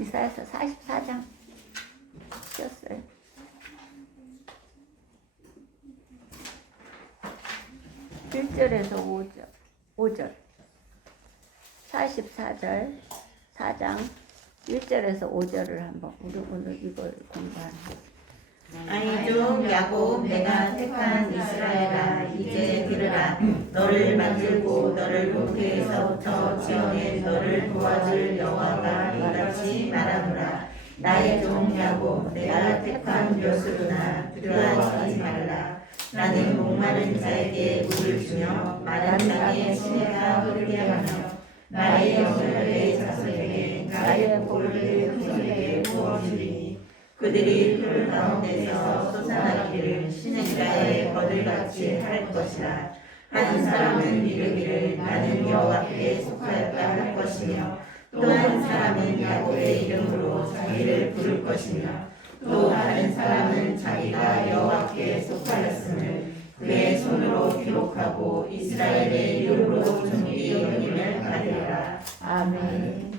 이사야서 44장 띄었어요. 1절에서 5절 44절 4장 1절에서 5절을 한번 우리 오늘 이걸 공부하는 아이족 야곱 내가 택한 이스라엘아 이제 들으라. 너를 만들고 너를 본태에서부터 지어내 너를 도와줄 여호와가 이같이 말하노라. 나의 종 야곱 내가 택한 벼슬으나 두려워하지 말라. 나는 목마른 자에게 물을 주며 마른 땅에 시내가 흐르게 하며 나의 영을 내 자손에게 나의 볼을 그들에게 부어주리니 그들이 풀 가운데서 솟아나기를 시냇가에 거들같이 할 것이라. 한 사람은 이르기를 나는 여호와께 속하였다 할 것이며 또 한 사람은 야곱의 이름으로 자기를 부를 것이며 또 다른 사람은 자기가 여호와께 속하였음을 그의 손으로 기록하고 이스라엘의 이름으로 존귀 여김을 받으리라. 아멘.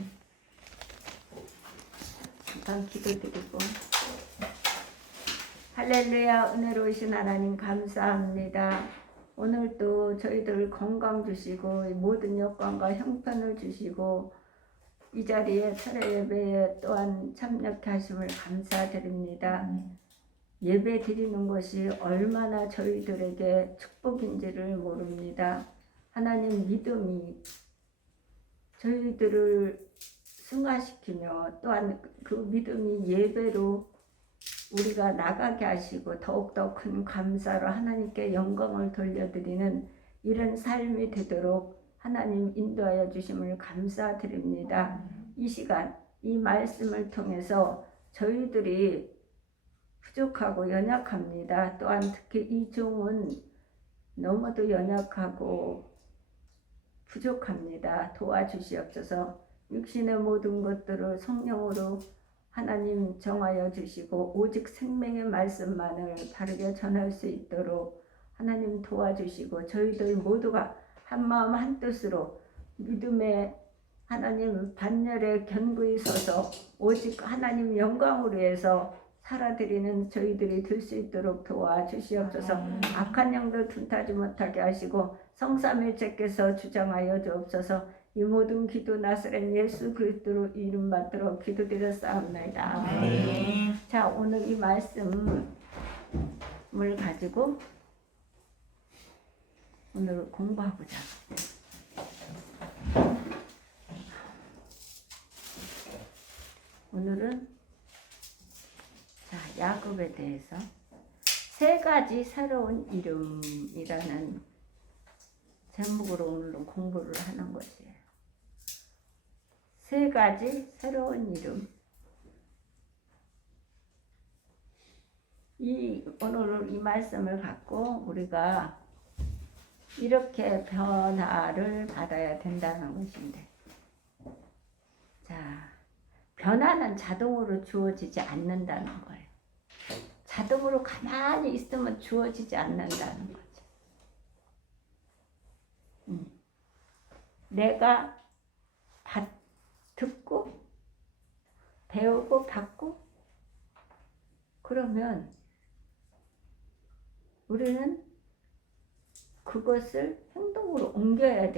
잠깐 기도드리고 할렐루야. 은혜로우신 하나님 감사합니다. 오늘도 저희들 건강 주시고 모든 여건과 형편을 주시고 이 자리에 철회 예배에 또한 참여케 하심을 감사드립니다. 예배 드리는 것이 얼마나 저희들에게 축복인지를 모릅니다. 하나님 믿음이 저희들을 승화시키며 또한 그 믿음이 예배로 우리가 나가게 하시고 더욱더 큰 감사로 하나님께 영광을 돌려드리는 이런 삶이 되도록 하나님 인도하여 주심을 감사드립니다. 이 시간 이 말씀을 통해서 저희들이 부족하고 연약합니다. 또한 특히 이 종은 너무도 연약하고 부족합니다. 도와주시옵소서. 육신의 모든 것들을 성령으로 하나님 정하여 주시고 오직 생명의 말씀만을 바르게 전할 수 있도록 하나님 도와주시고 저희들 모두가 한마음 한뜻으로 믿음의 하나님 반열에 견고히 서서 오직 하나님 영광을 위해서 살아드리는 저희들이 될 수 있도록 도와주시옵소서. 악한 영들 둔타지 못하게 하시고 성삼일체께서 주장하여 주옵소서. 이 모든 기도 나사렛 예수 그리스도로 이름 받들어 기도드렸사옵나이다. 아멘. 자, 오늘 이 말씀을 가지고 오늘 공부하고자. 오늘은 자, 야곱에 대해서 세 가지 새로운 이름이라는 제목으로 오늘은 공부를 하는 것이에요. 세 가지 새로운 이름. 오늘 이 말씀을 갖고 우리가 이렇게 변화를 받아야 된다는 것인데, 자, 변화는 자동으로 주어지지 않는다는 거예요. 자동으로 가만히 있으면 주어지지 않는다는 거죠. 내가 듣고 배우고 받고 그러면 우리는 그것을 행동으로 옮겨야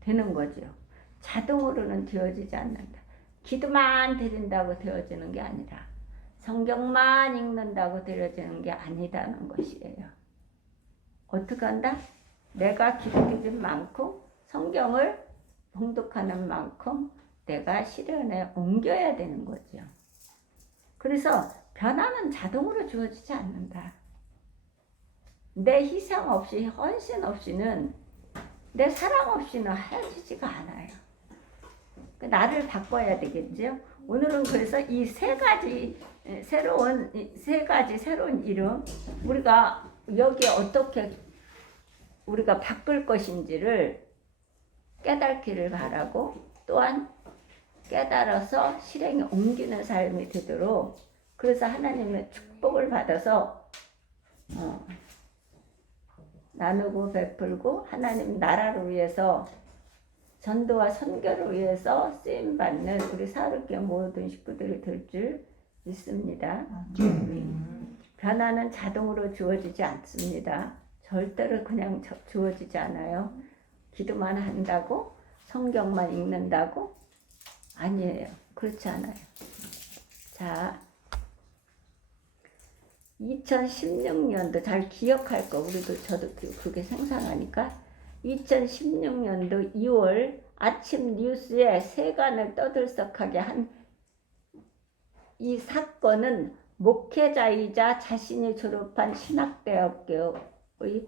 되는 거죠. 자동으로는 되어지지 않는다. 기도만 드린다고 되어지는 게 아니라 성경만 읽는다고 되어지는 게 아니다는 것이에요. 어떻게 한다? 내가 기도드린 만큼 성경을 봉독하는 만큼 내가 실현에 옮겨야 되는 거죠. 그래서 변화는 자동으로 주어지지 않는다. 내 희생 없이 헌신 없이는 내 사랑 없이는 하여지지가 않아요. 나를 바꿔야 되겠죠. 오늘은 그래서 이 세 가지 새로운 이름 우리가 여기에 어떻게 우리가 바꿀 것인지를 깨닫기를 바라고 또한 깨달아서 실행에 옮기는 삶이 되도록, 그래서 하나님의 축복을 받아서 나누고 베풀고 하나님 나라를 위해서, 전도와 선교를 위해서 쓰임받는 우리 사르게 모든 식구들이 될 줄 믿습니다. 변화는 자동으로 주어지지 않습니다. 절대로 그냥 주어지지 않아요. 기도만 한다고, 성경만 읽는다고? 아니에요. 그렇지 않아요. 자, 2016년도 잘 기억할 거, 우리도 저도 그게 생생하니까 2016년도 2월 아침 뉴스에 세간을 떠들썩하게 한 이 사건은 목회자이자 자신이 졸업한 신학대학교의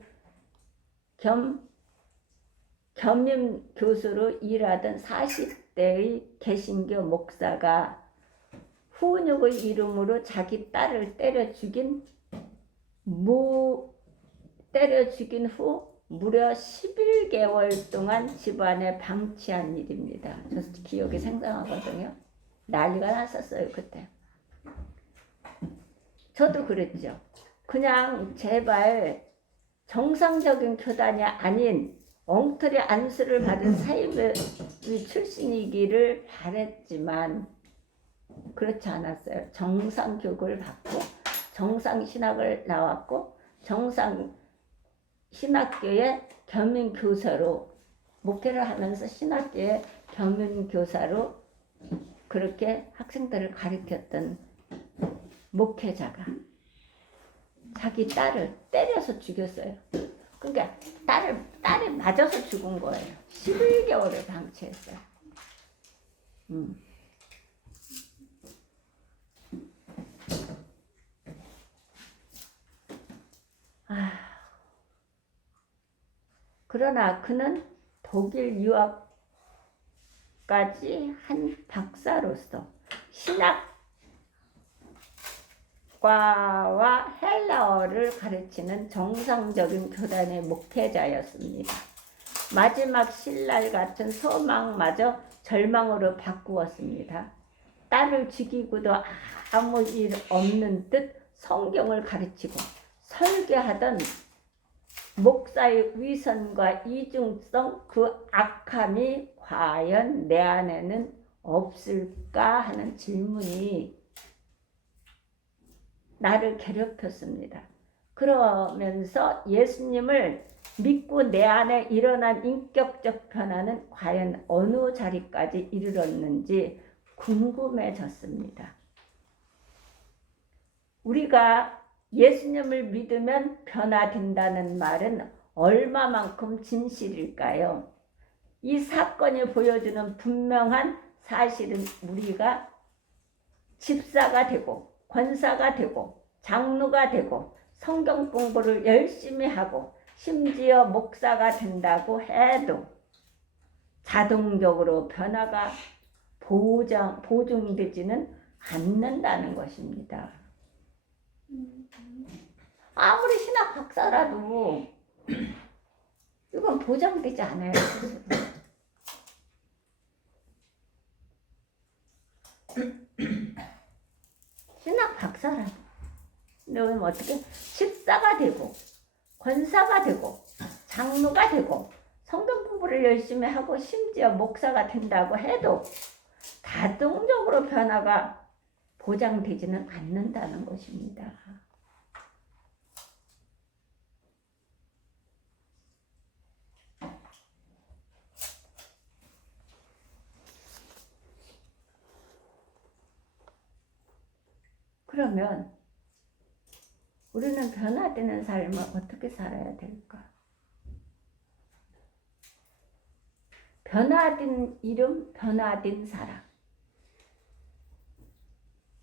겸임 교수로 일하던 40대의 개신교 목사가 훈육의 이름으로 자기 딸을 때려 죽인 후 무려 11개월 동안 집안에 방치한 일입니다. 저 기억이 생생하거든요. 난리가 났었어요, 그때. 저도 그랬죠. 그냥 제발 정상적인 교단이 아닌 엉터리 안수를 받은 사이비 출신이기를 바랬지만 그렇지 않았어요. 정상 교육을 받고 정상 신학을 나왔고 정상 신학교의 겸임 교사로 목회를 하면서 신학교의 겸임 교사로 그렇게 학생들을 가르쳤던 목회자가 자기 딸을 때려서 죽였어요. 그러니까 딸이 맞아서 죽은 거예요. 11개월을 방치했어요. 그러나 그는 독일 유학까지 한 박사로서 신학과와 헬라어를 가르치는 정상적인 교단의 목회자였습니다. 마지막 신랄 같은 소망마저 절망으로 바꾸었습니다. 딸을 죽이고도 아무 일 없는 듯 성경을 가르치고 설교하던 목사의 위선과 이중성, 그 악함이 과연 내 안에는 없을까 하는 질문이 나를 괴롭혔습니다. 그러면서 예수님을 믿고 내 안에 일어난 인격적 변화는 과연 어느 자리까지 이르렀는지 궁금해졌습니다. 우리가 예수님을 믿으면 변화된다는 말은 얼마만큼 진실일까요? 이 사건이 보여주는 분명한 사실은 우리가 집사가 되고 권사가 되고 장로가 되고 성경 공부를 열심히 하고 심지어 목사가 된다고 해도 자동적으로 변화가 보증되지는 않는다는 것입니다. 아무리 신학 박사라도 이건 보장되지 않아요. 신학 박사라도 너는 어떻게 집사가 되고 권사가 되고 장로가 되고 성경 공부를 열심히 하고 심지어 목사가 된다고 해도 자동적으로 변화가 보장되지는 않는다는 것입니다. 그러면 우리는 변화되는 삶을 어떻게 살아야 될까? 변화된 이름, 변화된 사람.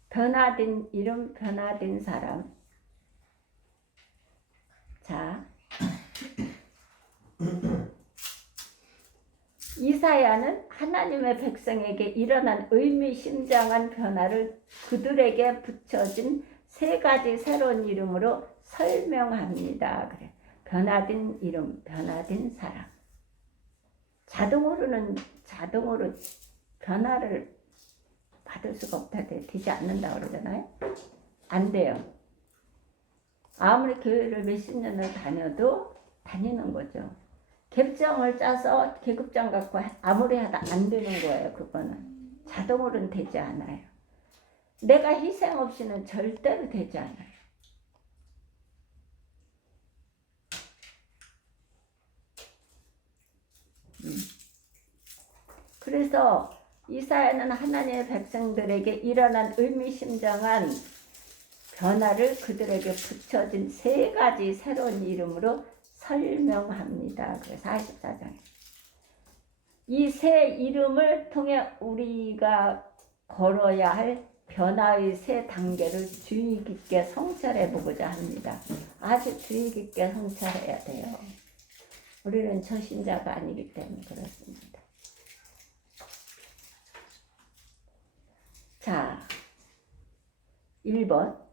변화된 이름, 변화된 사람. 자, 이사야는 하나님의 백성에게 일어난 의미심장한 변화를 그들에게 붙여진 세 가지 새로운 이름으로 설명합니다. 그래, 변화된 이름, 변화된 사람. 자동으로 변화를 받을 수가 없다 되지 않는다 그러잖아요. 안 돼요. 아무리 교회를 몇십 년을 다녀도 다니는 거죠. 계급장을 짜서 계급장 갖고 아무리 하다 안 되는 거예요. 그거는 자동으로는 되지 않아요. 내가 희생 없이는 절대로 되지 않아요. 그래서 이사야는 하나님의 백성들에게 일어난 의미심장한 변화를 그들에게 붙여진 세 가지 새로운 이름으로 설명합니다. 그 44장에. 이 세 이름을 통해 우리가 걸어야 할 변화의 세 단계를 주의 깊게 성찰해 보고자 합니다. 아주 주의 깊게 성찰해야 돼요. 우리는 저신자가 아니기 때문에 그렇습니다. 자, 1번.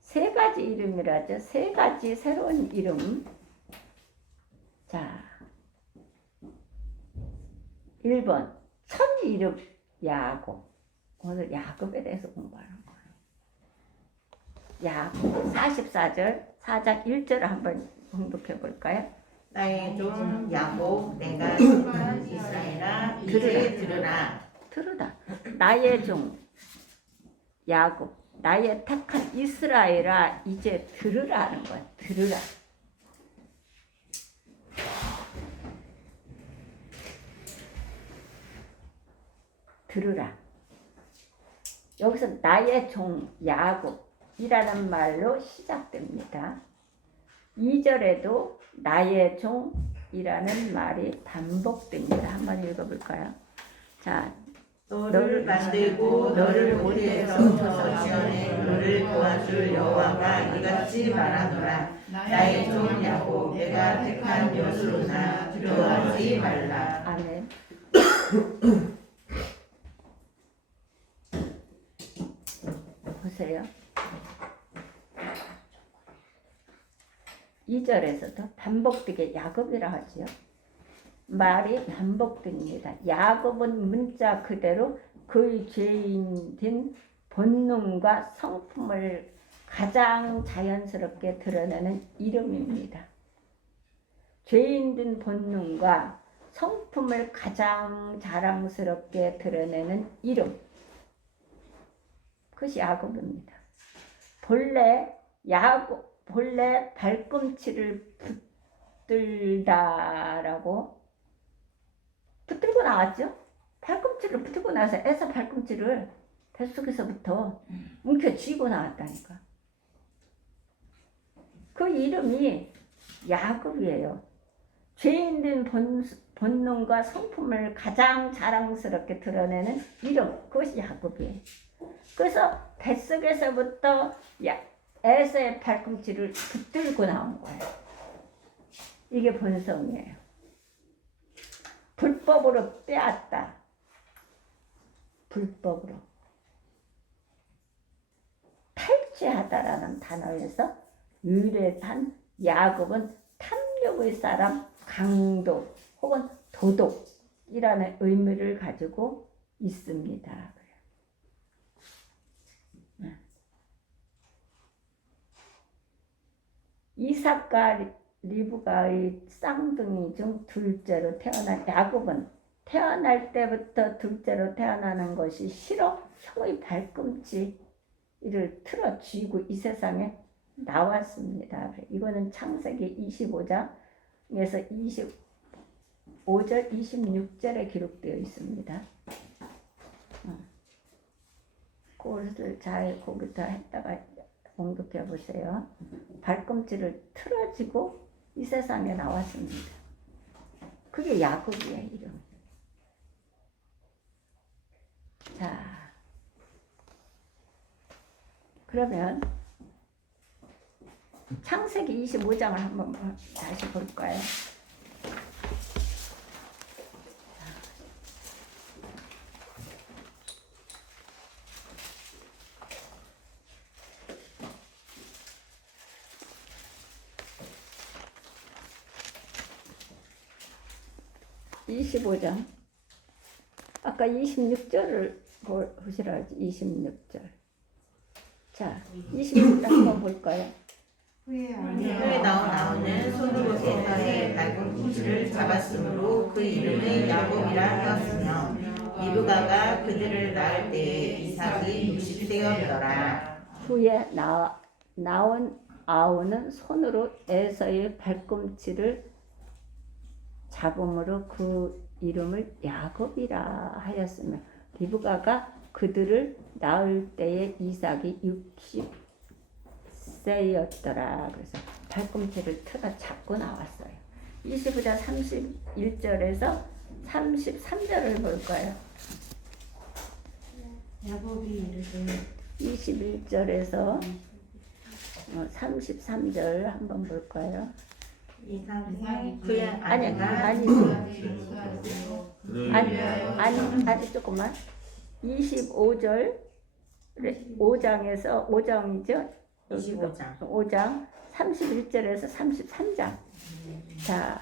세 가지 이름이라죠. 세 가지 새로운 이름. 자, 1번. 첫 이름 야곱. 오늘 야곱에 대해서 공부하는 거예요. 야곱 44절, 4장 1절을 한번 공독해 볼까요? 나의 종 야곱 내가 택한 이스라엘아 이제 들으라. 들으라. 나의 종 야곱 나의 택한 이스라엘아 이제 들으라 하는 거야. 들으라. 들으라. 여기서 나의 종 야곱이라는 말로 시작됩니다. 2절에도 나의 종이라는 말이 반복됩니다. 한번 읽어볼까요? 자, 너를 만들고 너를 모태에서 저 지연에 너를 도와줄 여호와가 이같이 말하노라. 나의 종 야곱 내가 택한 여수로나 두려워하지 말라. 아멘. 보세요. 2절에서도 반복되게 야곱이라 하지요. 말이 반복됩니다. 야곱은 문자 그대로 그의 죄인 된 본능과 성품을 가장 자연스럽게 드러내는 이름입니다. 죄인 된 본능과 성품을 가장 자랑스럽게 드러내는 이름. 그것이 야곱입니다. 본래 발꿈치를 붙들고 나왔죠. 발꿈치를 붙들고 나서 에서 발꿈치를 뱃속에서부터 움켜쥐고 나왔다니까. 그 이름이 야곱이에요. 죄인된 본능과 성품을 가장 자랑스럽게 드러내는 이름, 그것이 야곱이에요. 그래서 뱃속에서부터 에서의 발꿈치를 붙들고 나온 거예요. 이게 본성이에요. 불법으로 빼앗다. 불법으로. 탈취하다라는 단어에서 유래한 야곱은 탐욕의 사람, 강도 혹은 도덕이라는 의미를 가지고 있습니다. 이삭과 리브가의 쌍둥이 중 둘째로 태어난 야곱은 태어날 때부터 둘째로 태어나는 것이 싫어 형의 발꿈치를 틀어 쥐고 이 세상에 나왔습니다. 이거는 창세기 25장에서 25절 26절에 기록되어 있습니다. 그것을 잘 거기다 했다가 공독해 보세요. 발꿈치를 틀어지고 이 세상에 나왔습니다. 그게 야곱이에요, 이름. 자, 그러면 창세기 25장을 한번 다시 볼까요? 25장. 아까 26절을 보시라 26절. 자, 26절 한번 볼까요? 후에 나온 아우는 손으로 에사의 밟은 꿈치를 잡았으므로 그 이름을 야곱이라 하였으며 리브가가 그들을 낳을 때에 이삭이 60세였더라. 후에 나온 아우는 손으로 에서의 발꿈치를 잡음으로 그 이름을 야곱이라 하였으며 리브가가 그들을 낳을 때에 이삭이 60세였더라. 그래서 발꿈치를 틀어 잡고 나왔어요. 25장 31절에서 33절을 볼까요? 야곱이 이르되 21절에서 33절 한번 볼까요? 이삭이 그의 아니 아내가 아니 조금만. 25절 5장에서 5장이죠. 25장 5장 31절에서 33장. 자,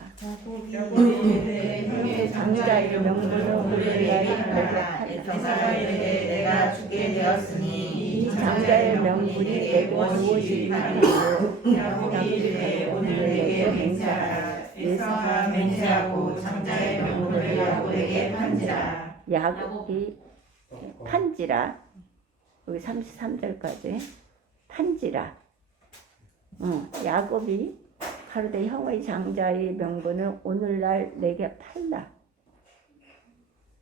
장자의 명분은 우리에게 팔라. 에서가 이르되 내가 죽게 되었으니 이 장자의 명분이 내게 무엇이리요? 야곱이 이르되 오늘 내게 맹세하라. 에서가 맹세하고 장자의 명분을 야곱에게 판지라. 야곱이 판지라. 여기 33절까지 판지라. 야곱이 가로되 형의 장자의 명분을 오늘날 내게 팔라.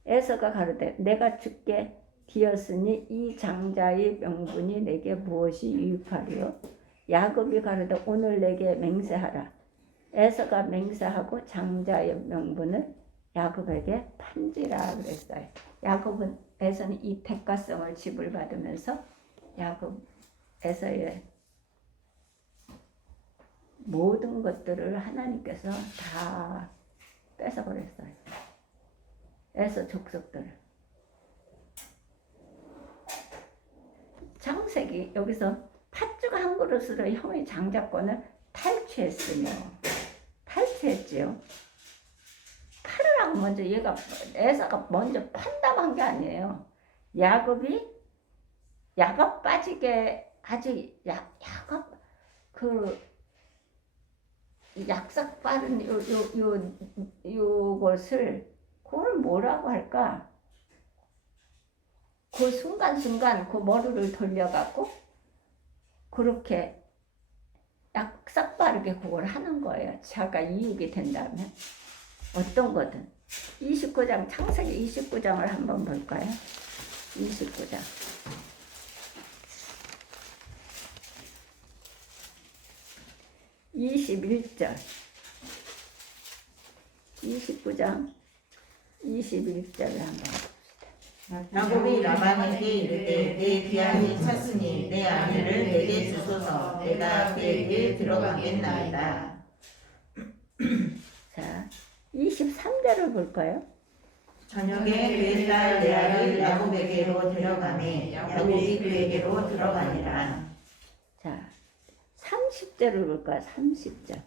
에서가 가로되 내가 죽게 되었으니 이 장자의 명분이 내게 무엇이 유익하리요? 야곱이 가로되 오늘 내게 맹세하라. 에서가 맹세하고 장자의 명분을 야곱에게 판지라 그랬어요. 야곱은 에서는 이 대가성을 지불받으면서 야곱 에서의 모든 것들을 하나님께서 다 뺏어버렸어요. 에서 족속들을. 창세기 여기서 팥죽 한 그릇으로 형의 장자권을 탈취했지요. 팔으라고 먼저 얘가 에서가 먼저 판다고 한 게 아니에요. 야곱 빠지게 아주 야곱 그 약삭 빠른 요것을 그걸 뭐라고 할까? 그 순간순간 그 머리를 돌려갖고 그렇게 약삭 빠르게 그걸 하는 거예요. 자가 이익이 된다면 어떤 거든. 29장 창세기 29장을 한번 볼까요? 29장 21절 29장 21절을 한번 야곱이 라반에게 이르되 내 귀함이 찼으니 내 아내를 내게 주소서. 내가 그에게 들어가겠나이다. 자 23절을 볼까요? 저녁에 그의 딸 레아를 야곱에게로 데려가매 야곱이 그에게로 들어가니라. 자 30절을 볼까요? 30절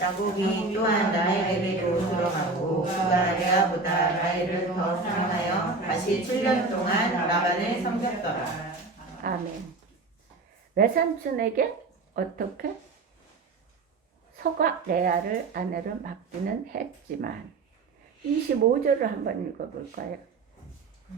야곱이 또한 라헬에게로 들어가고 그가 레아보다 라헬을 더 사랑하여 다시 7년 동안 라반을 섬겼더라. 아멘. 외삼촌에게 어떻게? 소가 레아를 아내로 맡기는 했지만 25절을 한번 읽어볼까요?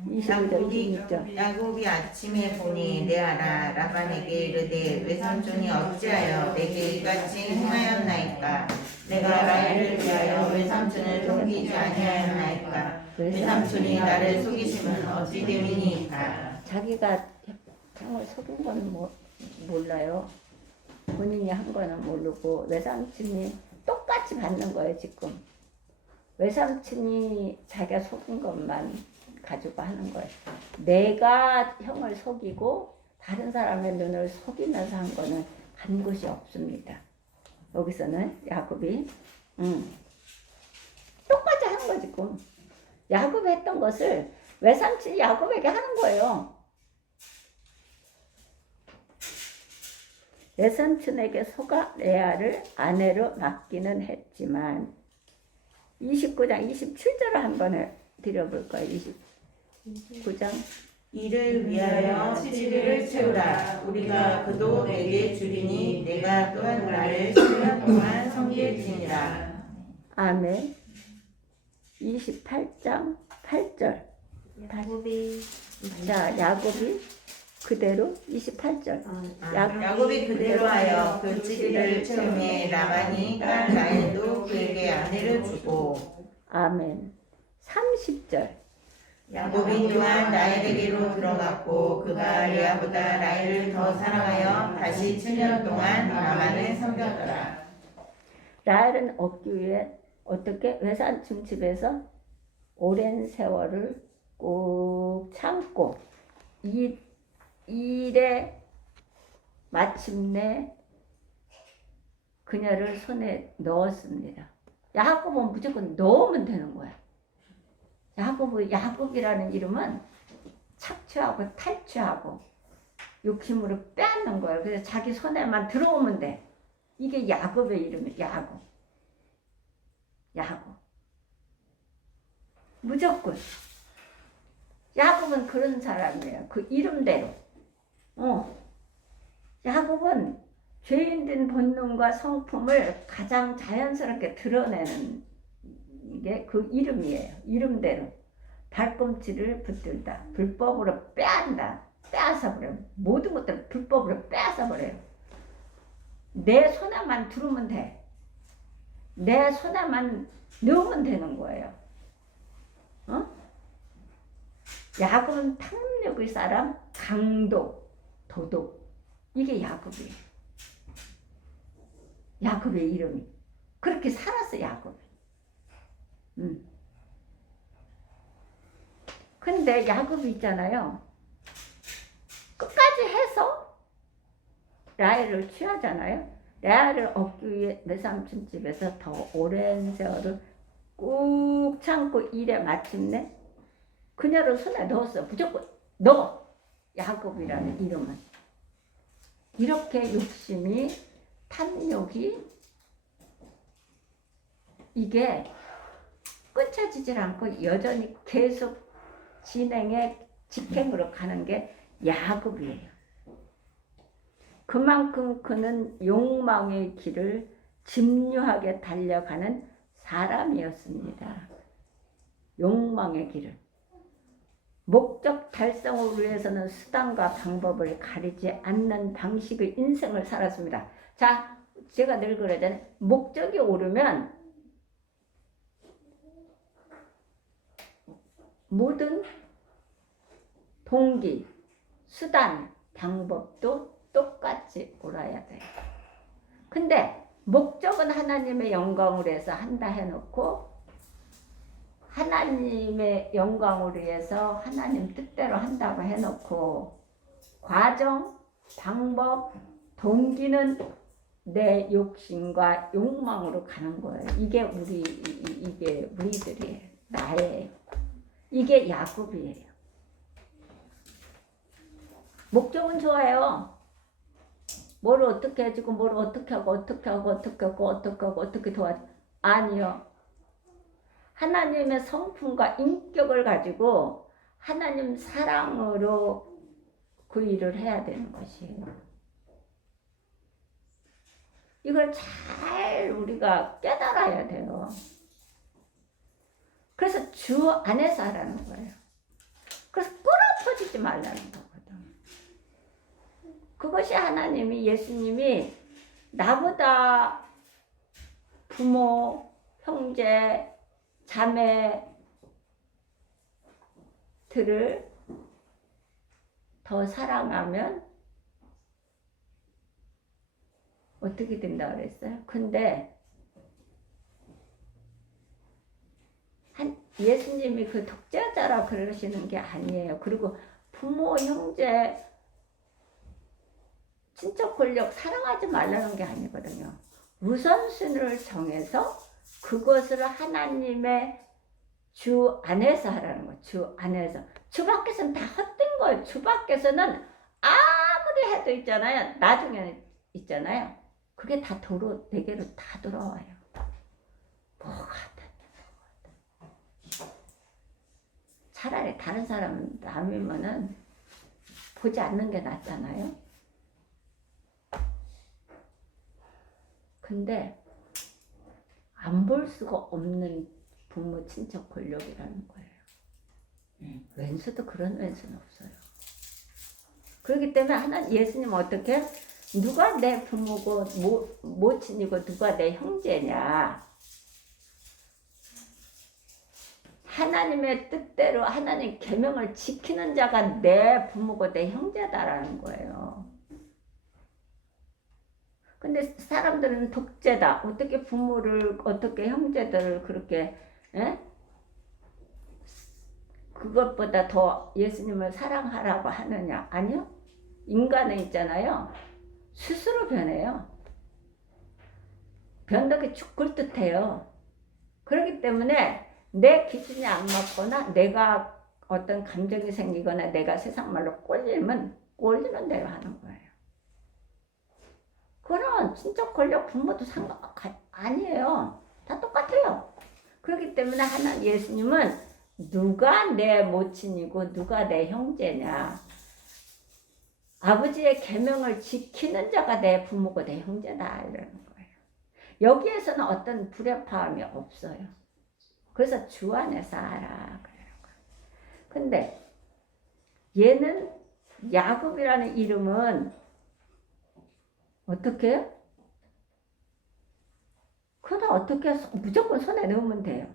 25절 26절 야곱이 아침에 보니 레아라 라반에게 이르되 외삼촌이 어찌하여 내게 이같이 행하였나이까? 내가 라헬을 위하여 외삼촌을 속이지 아니하였나이까? 외삼촌이 나를 속이심은 어찌 됨이니까? 자기가 정말 속인 건 몰라요. 본인이 한 거는 모르고 외삼촌이 똑같이 받는 거예요 지금. 외삼촌이 자기가 속인 것만 가지고 하는 거예요. 내가 형을 속이고 다른 사람의 눈을 속이면서 한 거는 간 곳이 없습니다. 여기서는 야곱이 똑같이 하는 거 지금. 야곱이 했던 것을 외삼촌이 야곱에게 하는 거예요. 외삼촌에게 소가 레아를 아내로 맡기는 했지만 29장 27절을 한번 드려볼까요? 29장 이를 위하여 7일을 채우라. 우리가 그도 내게 주리니 내가 또한 나를 7년 동안 섬길지니라. 아멘. 28장 8절. 야곱이 자, 야곱이 그대로 28절. 야곱이 그대로 하여 그 7일을 채우매 라반이 딸 라헬도 그에게 아내를 주고. 아멘. 30절. 야곱이 또한 라헬에게로 들어갔고 그가 레아보다 라헬을 더 사랑하여 다시 7년 동안 라반을 섬겼더라. 라헬은 얻기 위해 어떻게 외삼촌 집에서 오랜 세월을 꼭 참고 이 일에 마침내 그녀를 손에 넣었습니다. 야곱은 무조건 넣으면 되는 거야. 야곱이라는 이름은 착취하고 탈취하고 욕심으로 빼앗는 거예요. 그래서 자기 손에만 들어오면 돼. 이게 야곱의 이름이야. 야곱. 무조건. 야곱은 그런 사람이에요. 그 이름대로. 야곱은 죄인된 본능과 성품을 가장 자연스럽게 드러내는 이게 그 이름이에요. 이름대로. 발꿈치를 붙들다. 불법으로 빼앗는다. 빼앗아버려요. 모든 것들을 불법으로 빼앗아버려요. 내 손에만 들으면 돼. 내 손에만 넣으면 되는 거예요. 야곱은 탐욕의 사람, 강도, 도둑. 이게 야곱이에요. 야곱의 이름이. 그렇게 살았어, 야곱이. 근데 야곱이 있잖아요. 끝까지 해서 라헬을 취하잖아요. 라헬을 얻기 위해 외삼촌 집에서 더 오랜 세월을 꾹 참고 일에 마침내 그녀를 손에 넣었어. 무조건 넣어. 야곱이라는 이름은. 이렇게 욕심이, 탐욕이 이게 끊쳐지질 않고 여전히 계속 직행으로 가는 게 야곱이에요. 그만큼 그는 욕망의 길을 집요하게 달려가는 사람이었습니다. 욕망의 길을. 목적 달성을 위해서는 수단과 방법을 가리지 않는 방식의 인생을 살았습니다. 자, 제가 늘 그러잖아요. 목적이 오르면 모든 동기, 수단, 방법도 똑같이 오라야 돼요. 근데 목적은 하나님의 영광을 위해서 한다 해놓고 하나님의 영광을 위해서 하나님 뜻대로 한다고 해놓고 과정, 방법, 동기는 내 욕심과 욕망으로 가는 거예요. 이게 우리들이에요. 나의. 이게 야곱이에요. 목적은 좋아요. 뭘 어떻게 해주고 뭘 어떻게 하고 어떻게 도와줘. 아니요. 하나님의 성품과 인격을 가지고 하나님 사랑으로 그 일을 해야 되는 것이에요. 이걸 잘 우리가 깨달아야 돼요. 그래서 주 안에서 하라는 거예요. 그래서 부러뜨리지 말라는 거거든. 그것이 하나님이, 예수님이 나보다 부모, 형제, 자매들을 더 사랑하면 어떻게 된다 그랬어요? 근데 예수님이 그 독자자라 그러시는 게 아니에요. 그리고 부모, 형제, 친척 권력 사랑하지 말라는 게 아니거든요. 우선순위를 정해서 그것을 하나님의 주 안에서 하라는 거예요. 주 안에서. 주 밖에서는 다 헛된 거예요. 주 밖에서는 아무리 해도 있잖아요. 나중에는 있잖아요. 그게 다 내게로 다 돌아와요. 뭐가 차라리 다른 사람 남이면은 보지 않는 게 낫잖아요. 근데 안 볼 수가 없는 부모 친척 권력이라는 거예요. 왼수도 그런 왼수는 없어요. 그렇기 때문에 하나님 예수님 어떻게 누가 내 부모고 모친이고 누가 내 형제냐, 하나님의 뜻대로 하나님 계명을 지키는 자가 내 부모고 내 형제다라는 거예요. 근데 사람들은 독재다. 어떻게 부모를 어떻게 형제들을 그렇게 그것보다 더 예수님을 사랑하라고 하느냐? 아니요. 인간은 있잖아요. 스스로 변해요. 변덕이 죽을 듯해요. 그렇기 때문에 내 기준이 안 맞거나 내가 어떤 감정이 생기거나 내가 세상 말로 꼴리면 꼴리는 대로 하는 거예요. 그런 친척 권력 부모도 아니에요. 다 똑같아요. 그렇기 때문에 하나님 예수님은 누가 내 모친이고 누가 내 형제냐, 아버지의 계명을 지키는 자가 내 부모고 내 형제다 이러는 거예요. 여기에서는 어떤 불협화음이 없어요. 그래서 주 안에서 알아 그래요. 근데 얘는 야곱이라는 이름은 어떻게 해요? 그건 어떻게 무조건 손에 넣으면 돼요.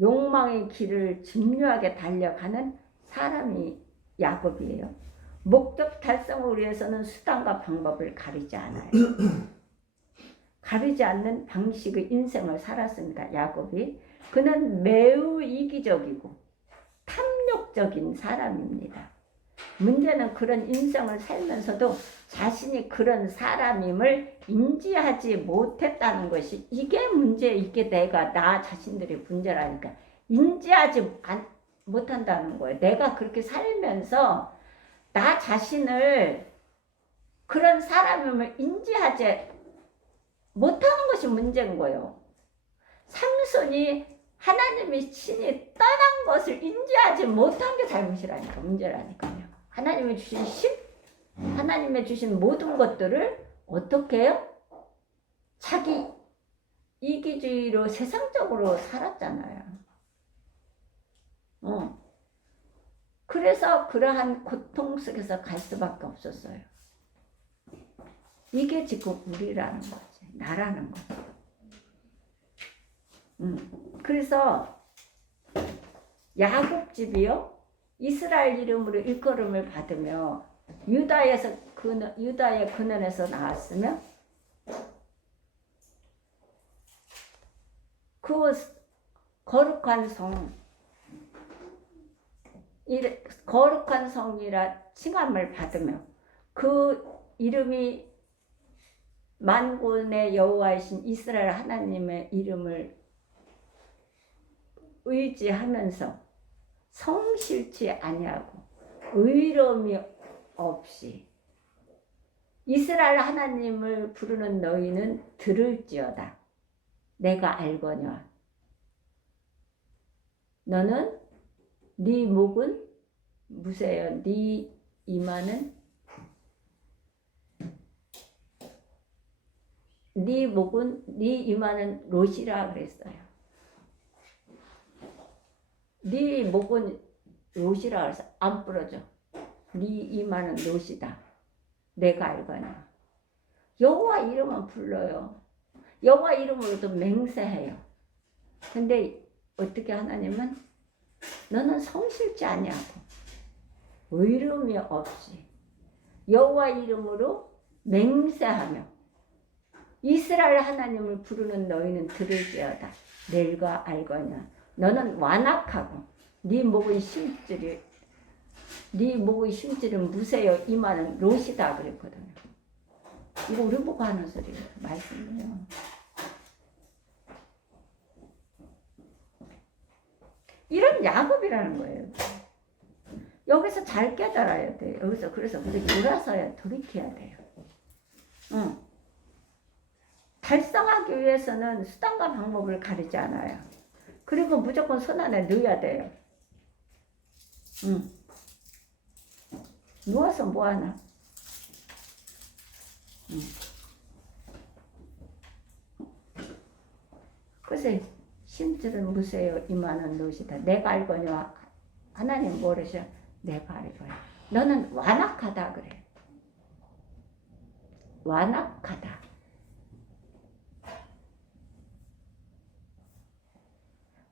욕망의 길을 집요하게 달려가는 사람이 야곱이에요. 목적 달성을 위해서는 수단과 방법을 가리지 않아요. 가리지 않는 방식의 인생을 살았습니다. 야곱이. 그는 매우 이기적이고 탐욕적인 사람입니다. 문제는 그런 인생을 살면서도 자신이 그런 사람임을 인지하지 못했다는 것이 이게 문제, 이게 나 자신들의 문제라니까. 인지하지 못한다는 거예요. 내가 그렇게 살면서 나 자신을 그런 사람임을 인지하지 못하는 것이 문제인 거예요. 삼손이 하나님이 신이 떠난 것을 인지하지 못한 게 잘못이라니까, 문제라니까요. 하나님이 주신 신, 하나님의 주신 모든 것들을 어떻게 해요? 자기 이기주의로 세상적으로 살았잖아요. 그래서 그러한 고통 속에서 갈 수밖에 없었어요. 이게 지금 우리라는 거지, 나라는 거지. 그래서 야곱 집이요, 이스라엘 이름으로 일컬음을 받으며 유다의 근원에서 나왔으며 그 거룩한 성이라 칭함을 받으며 그 이름이 만군의 여호와이신 이스라엘 하나님의 이름을 의지하면서 성실치 아니하고 의로움이 없이 이스라엘 하나님을 부르는 너희는 들을지어다. 내가 알거니와 너는 네 목은 무쇠여 네 이마는 네 이마는 롯이라 그랬어요. 네 목은 롯이라 그래서 안 부러져. 네 이마는 롯이다. 내가 알거나. 여호와 이름은 불러요. 여호와 이름으로도 맹세해요. 근데 어떻게 하나님은 너는 성실지 아니하고 의로움이 없이 여호와 이름으로 맹세하며 이스라엘 하나님을 부르는 너희는 들을지어다. 내가 알거냐. 너는 완악하고 네 목의 심줄은 무쇠여 이마는 롯이다 그랬거든요. 이거 우리 보고 하는 소리예요. 말씀이에요. 이런 야곱이라는 거예요. 여기서 잘 깨달아야 돼요. 여기서 그래서 우리 돌아서야 돌이켜야 돼요. 달성하기 위해서는 수단과 방법을 가리지 않아요. 그리고 무조건 손 안에 넣어야 돼요. 응. 누워서 뭐하나? 응. 글쎄 심줄은 무쇠요 이만은 노시다. 내가 알거니와 하나님 모르셔. 내가 알거니. 너는 완악하다 그래. 완악하다.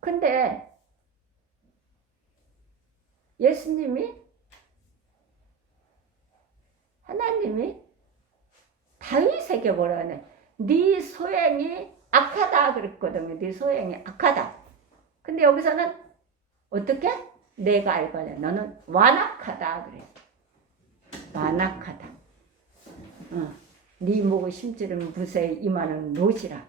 근데 예수님이 하나님이 다윗에게 뭐라 하네. 네 소행이 악하다 그랬거든요. 네 소행이 악하다. 근데 여기서는 어떻게? 내가 알거냐. 너는 완악하다 그래. 완악하다. 네 목의 심줄은 무쇠에 임하는 노시라.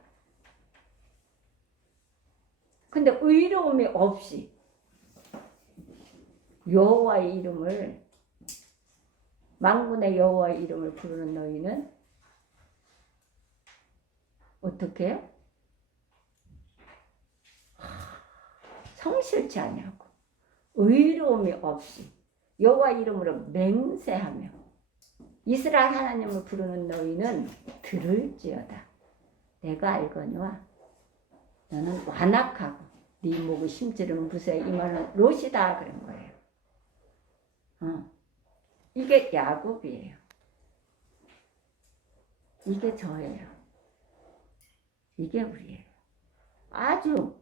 근데 의로움이 없이 여호와의 이름을 만군의 여호와의 이름을 부르는 너희는 어떻게 해요? 성실치 아니하고 의로움이 없이 여호와 이름으로 맹세하며 이스라엘 하나님을 부르는 너희는 들을지어다. 내가 알거니와 너는 완악하고 네 목의 심줄은 무쇠에 임하는 롯이다 그런 거예요. 이게 야곱이에요. 이게 저예요. 이게 우리예요. 아주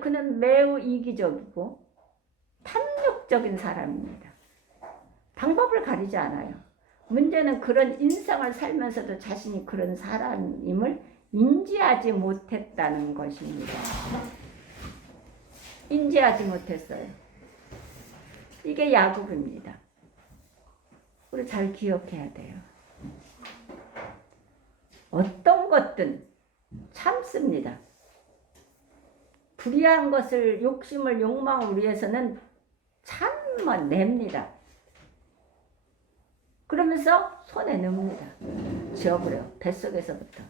그는 매우 이기적이고 탐욕적인 사람입니다. 방법을 가리지 않아요. 문제는 그런 인생을 살면서도 자신이 그런 사람임을 인지하지 못했다는 것입니다. 인지하지 못했어요. 이게 야곱입니다. 우리 잘 기억해야 돼요. 어떤 것든 참습니다. 불의한 것을 욕심을 욕망을 위해서는 참아냅니다. 그러면서 손에 넣습니다. 지어버려요. 뱃속에서부터.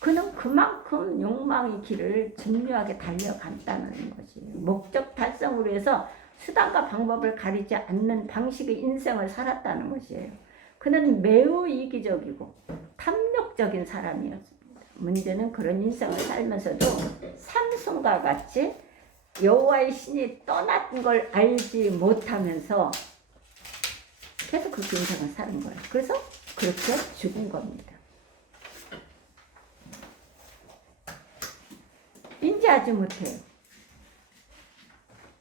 그는 그만큼 욕망의 길을 진묘하게 달려간다는 것이에요. 목적 달성을 위해서 수단과 방법을 가리지 않는 방식의 인생을 살았다는 것이에요. 그는 매우 이기적이고 탐욕적인 사람이었습니다. 문제는 그런 인생을 살면서도 삼손과 같이 여호와의 신이 떠난 걸 알지 못하면서 계속 그렇게 인생을 사는 거예요. 그래서 그렇게 죽은 겁니다. 인지하지 못해요.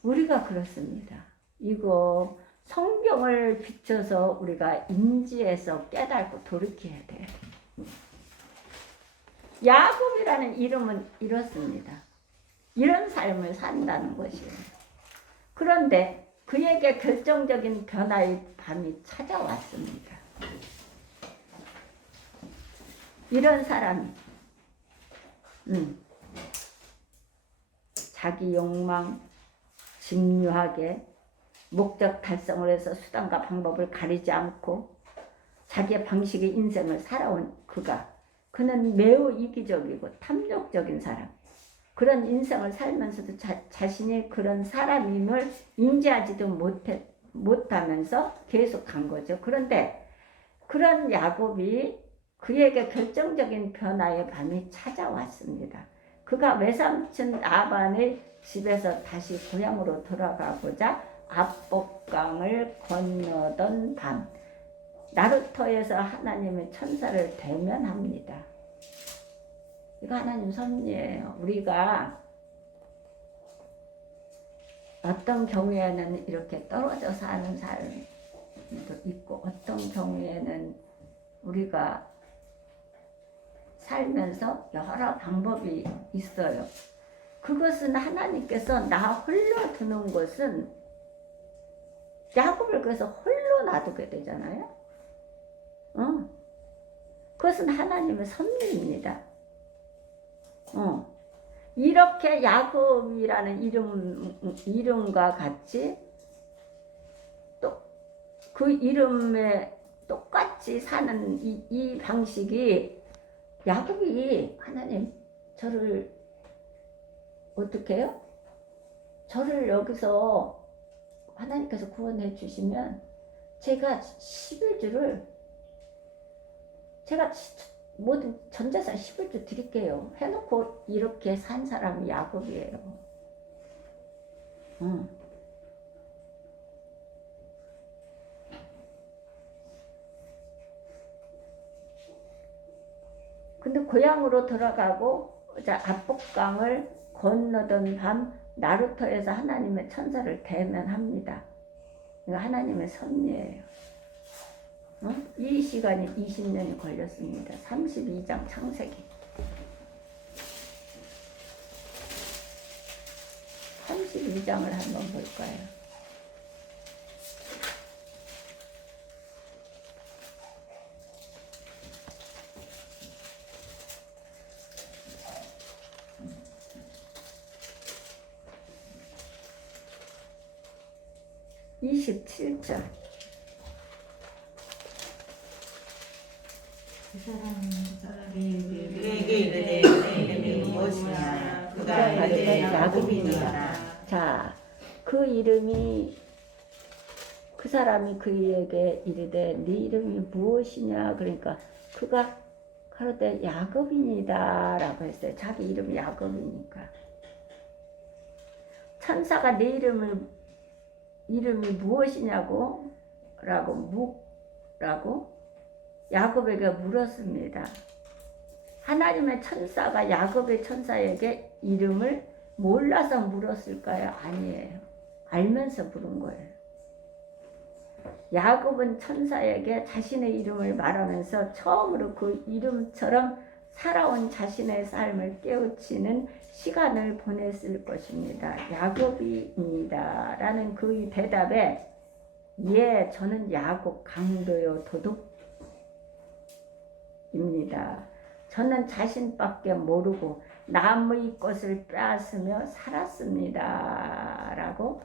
우리가 그렇습니다. 이거 성경을 비춰서 우리가 인지해서 깨닫고 돌이켜야 돼요. 야곱이라는 이름은 이렇습니다. 이런 삶을 산다는 것이에요. 그런데 그에게 결정적인 변화의 밤이 찾아왔습니다. 이런 사람이 자기 욕망 진유하게 목적 달성을 해서 수단과 방법을 가리지 않고 자기의 방식의 인생을 살아온 그는 매우 이기적이고 탐욕적인 사람. 그런 인생을 살면서도 자신이 그런 사람임을 인지하지도 못하면서 계속 간 거죠. 그런데 그런 야곱이 그에게 결정적인 변화의 밤이 찾아왔습니다. 그가 외삼촌 라반의 집에서 다시 고향으로 돌아가고자 압복강을 건너던 밤, 나루터에서 하나님의 천사를 대면합니다. 이거 하나님 섭리예요. 우리가 어떤 경우에는 이렇게 떨어져 사는 삶도 있고 어떤 경우에는 우리가 살면서 여러 방법이 있어요. 그것은 하나님께서 나 홀로 두는 것은 야곱을 그래서 홀로 놔두게 되잖아요. 그것은 하나님의 섭리입니다. 이렇게 야곱이라는 이름과 같이 또 그 이름에 똑같이 사는 이 방식이 야곱이 하나님 저를 어떻게 해요? 저를 여기서 하나님께서 구원해 주시면 제가 11주를 제가 모든 전재산 11주 드릴게요 해놓고 이렇게 산 사람이 야곱이에요. 근데 고향으로 돌아가고 압록강을 건너던 밤 나루터에서 하나님의 천사를 대면합니다. 이거 하나님의 섭리예요. 이 시간이 20년이 걸렸습니다. 32장 창세기 32장을 한번 볼까요? 이 27절 그 사람이 그에게 이르되 내 이름이 무엇이냐 그가 이르되 야곱이니라. 자, 그 이름이 그 사람이 그에게 이르되 네 이름이 무엇이냐 그러니까 그가 가로되 야곱이니다 라고 했어요. 자기 이름이 야곱이니까. 천사가 내 이름이 무엇이냐고 라고 야곱에게 물었습니다. 하나님의 천사가 야곱의 천사에게 이름을 몰라서 물었을까요? 아니에요. 알면서 물은 거예요. 야곱은 천사에게 자신의 이름을 말하면서 처음으로 그 이름처럼 살아온 자신의 삶을 깨우치는 시간을 보냈을 것입니다. 야곱입니다 라는 그 대답에 예, 저는 야곱 강도요 도둑입니다. 저는 자신밖에 모르고 남의 것을 빼앗으며 살았습니다 라고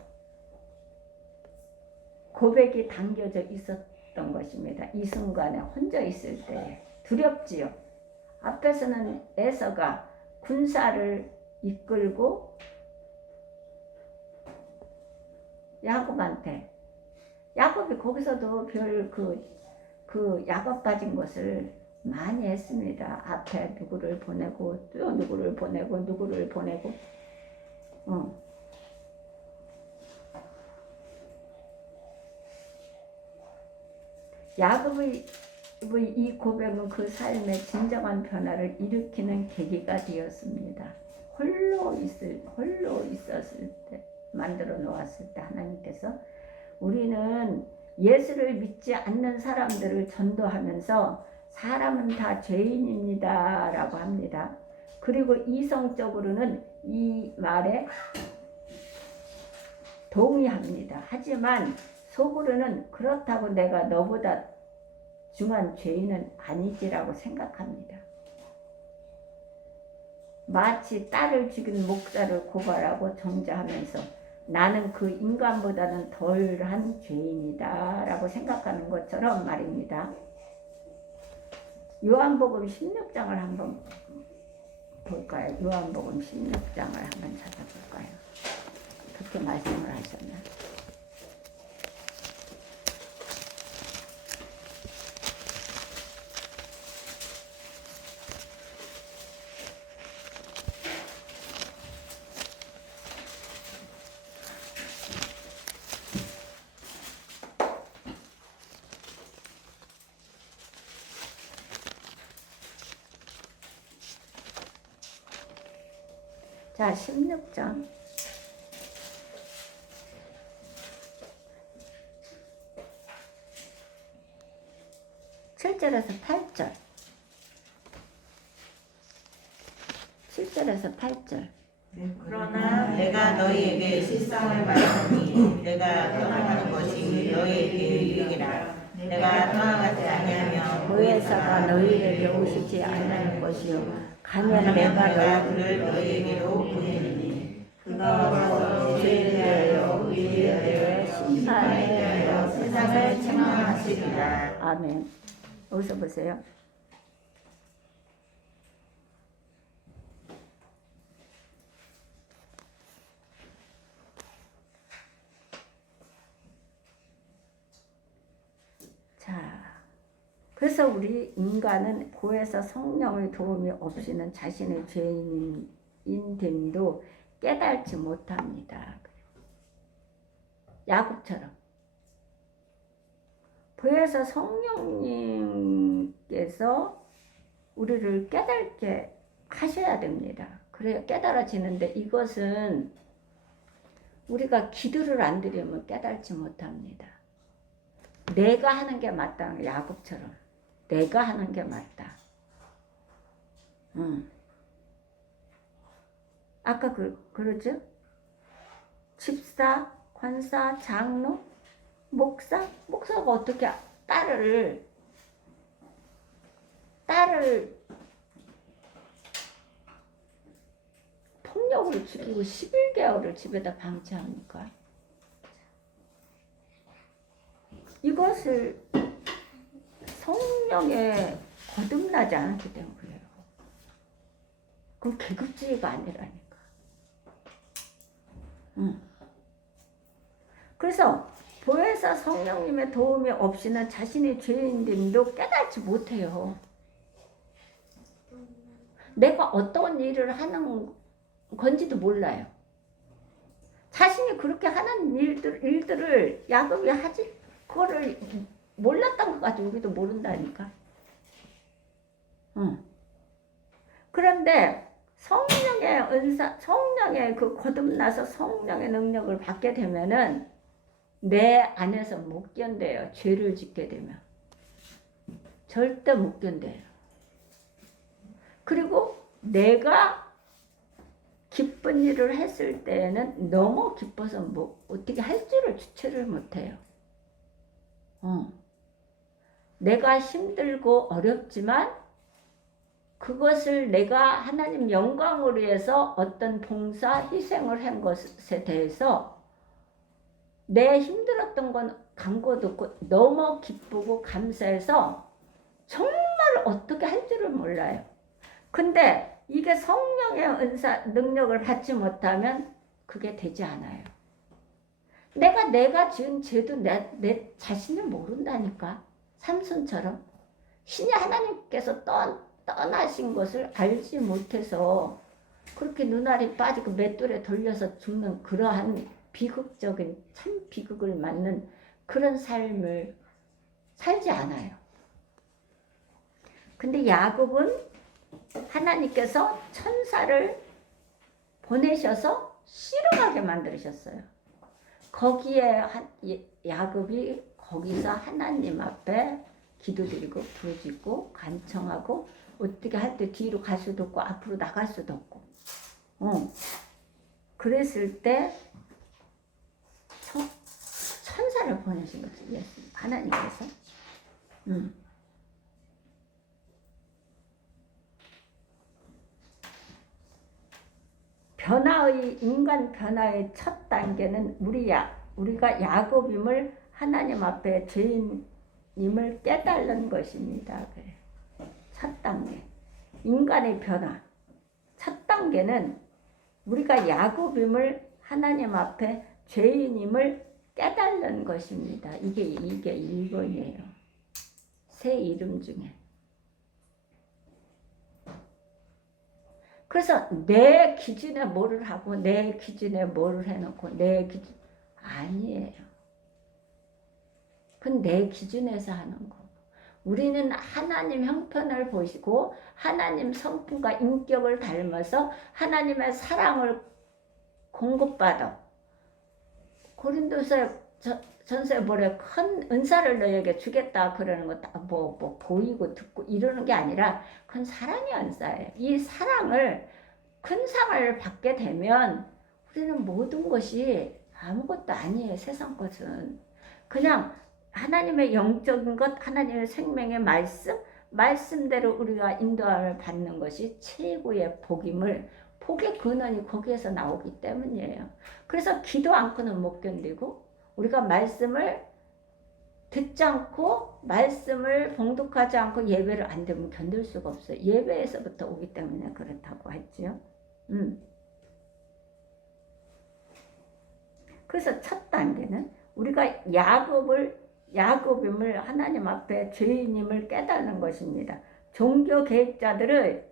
고백이 담겨져 있었던 것입니다. 이 순간에 혼자 있을 때 두렵지요. 앞에서는 에서가 군사를 이끌고 야곱한테 야곱이 거기서도 별 그 야곱 빠진 것을 많이 했습니다. 앞에 누구를 보내고 또 누구를 보내고 야곱의 이 고백은 그 삶의 진정한 변화를 일으키는 계기가 되었습니다. 홀로 있었을 때 만들어 놓았을 때 하나님께서 우리는 예수를 믿지 않는 사람들을 전도하면서 사람은 다 죄인입니다 라고 합니다. 그리고 이성적으로는 이 말에 동의합니다. 하지만 속으로는 그렇다고 내가 너보다 중한 죄인은 아니지라고 생각합니다. 마치 딸을 죽인 목사를 고발하고 정죄하면서 나는 그 인간보다는 덜한 죄인이다 라고 생각하는 것처럼 말입니다. 요한복음 16장을 한번 볼까요? 요한복음 16장을 한번 찾아볼까요? 그렇게 말씀을 하셨나? 자, 16장 7절에서 8절 7절에서 8절 그러나 내가 너희에게 실상을 말하니 내가 떠나가는 것이 너희에게 이르기라. 내가 떠나가지 아니하면 보혜사가 너희에게 오시지 않는 것이요 가면 내가 그를 너희에게로 보내리니 그가 와서 죄에 대하여 의에 대하여 심판에 대하여 세상을 책망하시리라. 아멘. 여기서 보세요. 그래서 우리 인간은 보혜사 성령의 도움이 없이는 자신의 죄인됨도 깨달지 못합니다. 야곱처럼 보혜사 성령님께서 우리를 깨닫게 하셔야 됩니다. 그래야 깨달아지는데 이것은 우리가 기도를 안 드리면 깨달지 못합니다. 내가 하는 게 맞다. 야곱처럼 내가 하는 게 맞다. 아까 그러죠? 집사, 권사, 장로, 목사가 어떻게 딸을 폭력으로 죽이고 11개월을 집에다 방치합니까? 이것을 성령에 거듭나지 않기 때문에 그래요. 그건 계급주의가 아니라니까. 그래서 보혜사 성령님의 도움이 없이는 자신의 죄인됨도 깨닫지 못해요. 내가 어떤 일을 하는 건지도 몰라요. 자신이 그렇게 하는 일들을 야곱이 하지 그거를 몰랐던 것 같아. 우리도 모른다니까. 그런데 성령의 은사, 성령의 그 거듭나서 성령의 능력을 받게 되면은 내 안에서 못 견뎌요. 죄를 짓게 되면 절대 못 견뎌요. 그리고 내가 기쁜 일을 했을 때에는 너무 기뻐서 뭐 어떻게 할 줄을 주체를 못해요. 내가 힘들고 어렵지만 그것을 내가 하나님 영광을 위해서 어떤 봉사, 희생을 한 것에 대해서 내 힘들었던 건 간고도 없고 너무 기쁘고 감사해서 정말 어떻게 할 줄을 몰라요. 근데 이게 성령의 은사, 능력을 받지 못하면 그게 되지 않아요. 내가 지은 죄도 내 자신을 모른다니까. 삼손처럼 신이 하나님께서 떠나신 것을 알지 못해서 그렇게 눈알이 빠지고 맷돌에 돌려서 죽는 그러한 비극적인 참 비극을 맞는 그런 삶을 살지 않아요. 근데 야곱은 하나님께서 천사를 보내셔서 씨름하게 만드셨어요. 거기에 야곱이 거기서 하나님 앞에 기도드리고 부르짖고 간청하고 어떻게 할 때 뒤로 갈 수도 없고 앞으로 나갈 수도 없고 그랬을 때 천사를 보내신 거지. 예수 하나님께서. 인간 변화의 첫 단계는 우리가 야곱임을 하나님 앞에 죄인임을 깨달는 것입니다. 첫 단계. 인간의 변화. 첫 단계는 우리가 야곱임을 하나님 앞에 죄인임을 깨달는 것입니다. 이게 1번이에요. 새 이름 중에. 그래서 내 기준에 뭐를 하고 내 기준에 뭐를 해놓고 내 기준 아니에요. 그건 내 기준에서 하는 거고. 우리는 하나님 형편을 보시고 하나님 성품과 인격을 닮아서 하나님의 사랑을 공급받아. 고린도서 전서에 뭐래 큰 은사를 너에게 주겠다 그러는 거 뭐 보이고 듣고 이러는 게 아니라 그건 사랑의 은사예요. 이 사랑을 큰 상을 받게 되면 우리는 모든 것이 아무것도 아니에요. 세상 것은 그냥 하나님의 영적인 것, 하나님의 생명의 말씀대로 우리가 인도함을 받는 것이 최고의 복임을 복의 근원이 거기에서 나오기 때문이에요. 그래서 기도 않고는 못 견디고 우리가 말씀을 듣지 않고 말씀을 봉독하지 않고 예배를 안 되면 견딜 수가 없어요. 예배에서부터 오기 때문에 그렇다고 했죠. 그래서 첫 단계는 우리가 야곱임을 하나님 앞에 죄인임을 깨닫는 것입니다. 종교 개혁자들의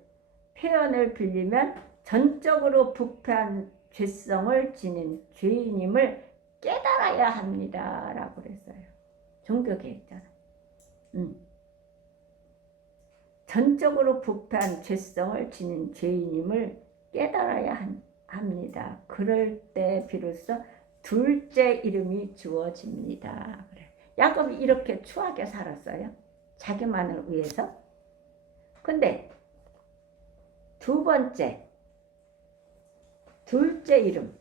표현을 빌리면 전적으로 부패한 죄성을 지닌 죄인임을 깨달아야 합니다. 라고 그랬어요. 종교 개혁자는. 전적으로 부패한 죄성을 지닌 죄인임을 깨달아야 합니다. 그럴 때 비로소 둘째 이름이 주어집니다. 그래. 야곱이 이렇게 추하게 살았어요. 자기만을 위해서. 근데 둘째 이름.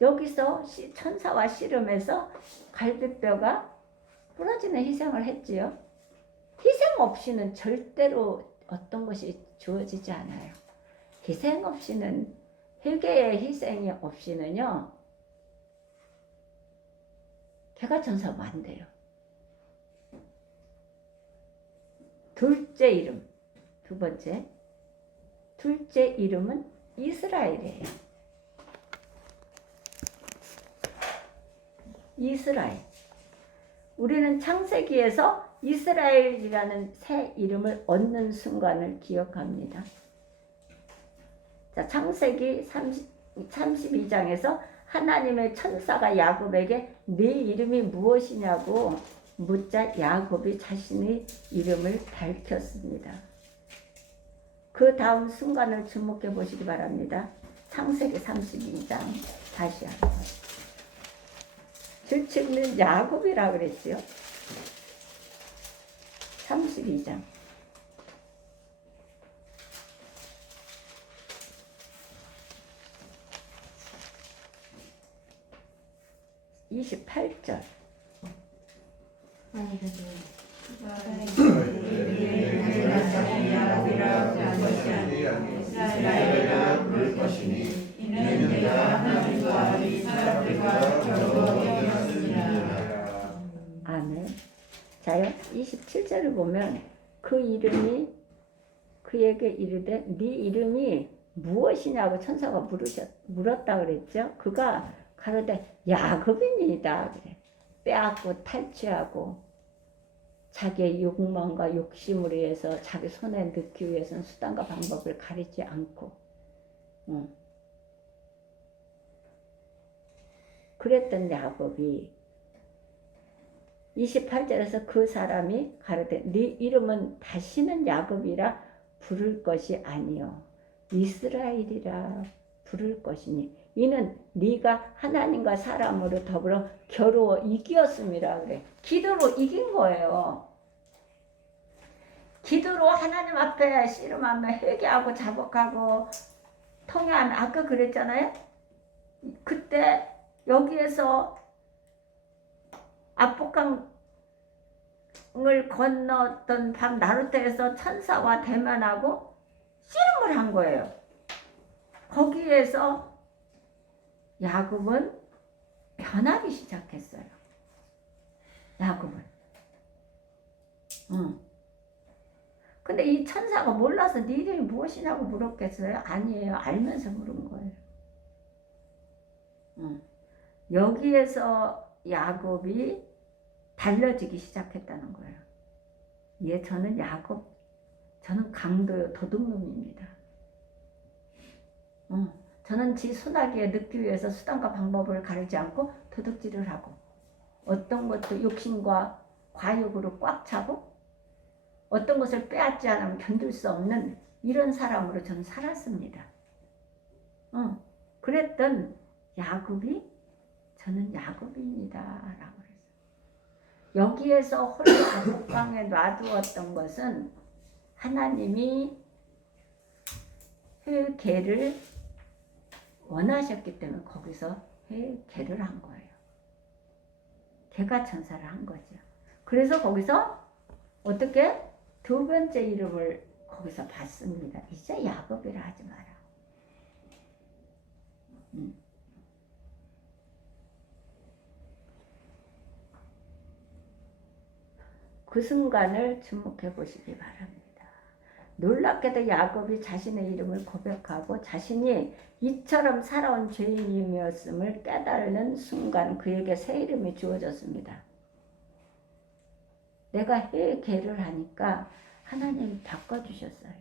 여기서 천사와 씨름해서 갈비뼈가 부러지는 희생을 했지요. 희생 없이는 절대로 어떤 것이 주어지지 않아요. 희생 없이는, 회개의 희생이 없이는요, 개가천사가 안 돼요. 둘째 이름, 두 번째. 둘째 이름은 이스라엘이에요. 이스라엘. 우리는 창세기에서 이스라엘이라는 새 이름을 얻는 순간을 기억합니다. 자, 창세기 32장에서 하나님의 천사가 야곱에게 네 이름이 무엇이냐고 묻자 야곱이 자신의 이름을 밝혔습니다. 그 다음 순간을 주목해 보시기 바랍니다. 창세기 32장 다시 한번. 줄치는 야곱이라고 그랬지요. 32장. (28절) 이스라엘이라 부를 것이니 이는 내가 하나님과 이 사람들과 결혼하였습니다. 아멘. 자요, 27절을 보면 그 이름이 그에게 이르되 네 이름이 무엇이냐고 천사가 물었다 그랬죠. 그가 가로되 야곱이니이다 그래. 빼앗고 탈취하고 자기의 욕망과 욕심을 위해서 자기 손에 넣기 위해서는 수단과 방법을 가리지 않고 그랬던 야곱이 28절에서 그 사람이 가로되 네 이름은 다시는 야곱이라 부를 것이 아니요 이스라엘이라 부를 것이니 이는 네가 하나님과 사람으로 더불어 겨루어 이기었음이라 그래. 기도로 이긴 거예요. 기도로 하나님 앞에 씨름하며 회개하고 자복하고 통회하며 아까 그랬잖아요. 그때 여기에서 압록강을 건넜던 밤 나루터에서 천사와 대면하고 씨름을 한 거예요. 거기에서 야곱은 변하기 시작했어요. 야곱은. 근데 이 천사가 몰라서 네 이름이 무엇이냐고 물었겠어요? 아니에요. 알면서 물은 거예요. 여기에서 야곱이 달라지기 시작했다는 거예요. 예, 저는 저는 강도요, 도둑놈입니다. 저는 지 순하게 늙기 위해서 수단과 방법을 가리지 않고 도둑질을 하고 어떤 것도 욕심과 과욕으로 꽉 차고 어떤 것을 빼앗지 않으면 견딜 수 없는 이런 사람으로 저는 살았습니다. 그랬던 야곱이 저는 야곱입니다 라고 그랬어요. 여기에서 홀로 압록강에 놔두었던 것은 하나님이 회개를 원하셨기 때문에 거기서 회개를 한 거예요. 개가천사를 한 거죠. 그래서 거기서 어떻게 두 번째 이름을 거기서 받습니다. 이제 야곱이라 하지 마라. 그 순간을 주목해 보시기 바랍니다. 놀랍게도 야곱이 자신의 이름을 고백하고 자신이 이처럼 살아온 죄인이었음을 깨달는 순간 그에게 새 이름이 주어졌습니다. 내가 회개를 하니까 하나님이 바꿔주셨어요.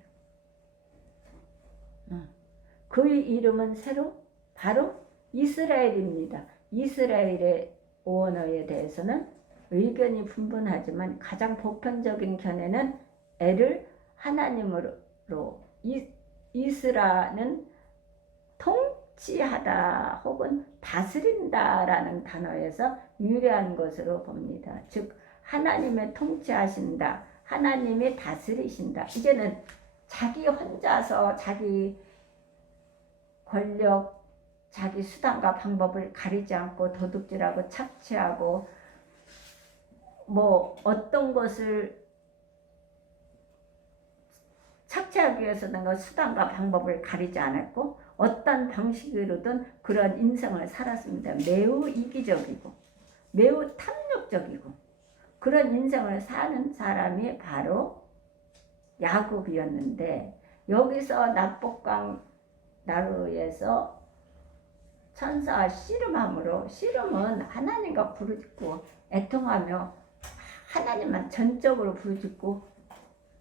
그의 이름은 새로 바로 이스라엘입니다. 이스라엘의 원어에 대해서는 의견이 분분하지만 가장 보편적인 견해는 애를 하나님으로 이스라는 통치하다 혹은 다스린다라는 단어에서 유래한 것으로 봅니다. 즉 하나님의 통치하신다, 하나님이 다스리신다. 이제는 자기 혼자서 자기 권력, 자기 수단과 방법을 가리지 않고 도둑질하고 착취하고 뭐 어떤 것을 착취하기 위해서는 그 수단과 방법을 가리지 않았고 어떤 방식으로든 그런 인생을 살았습니다. 매우 이기적이고 매우 탐욕적이고 그런 인생을 사는 사람이 바로 야곱이었는데 여기서 납복강 나루에서 천사와 씨름함으로 씨름은 하나님과 부르짖고 애통하며 하나님만 전적으로 부르짖고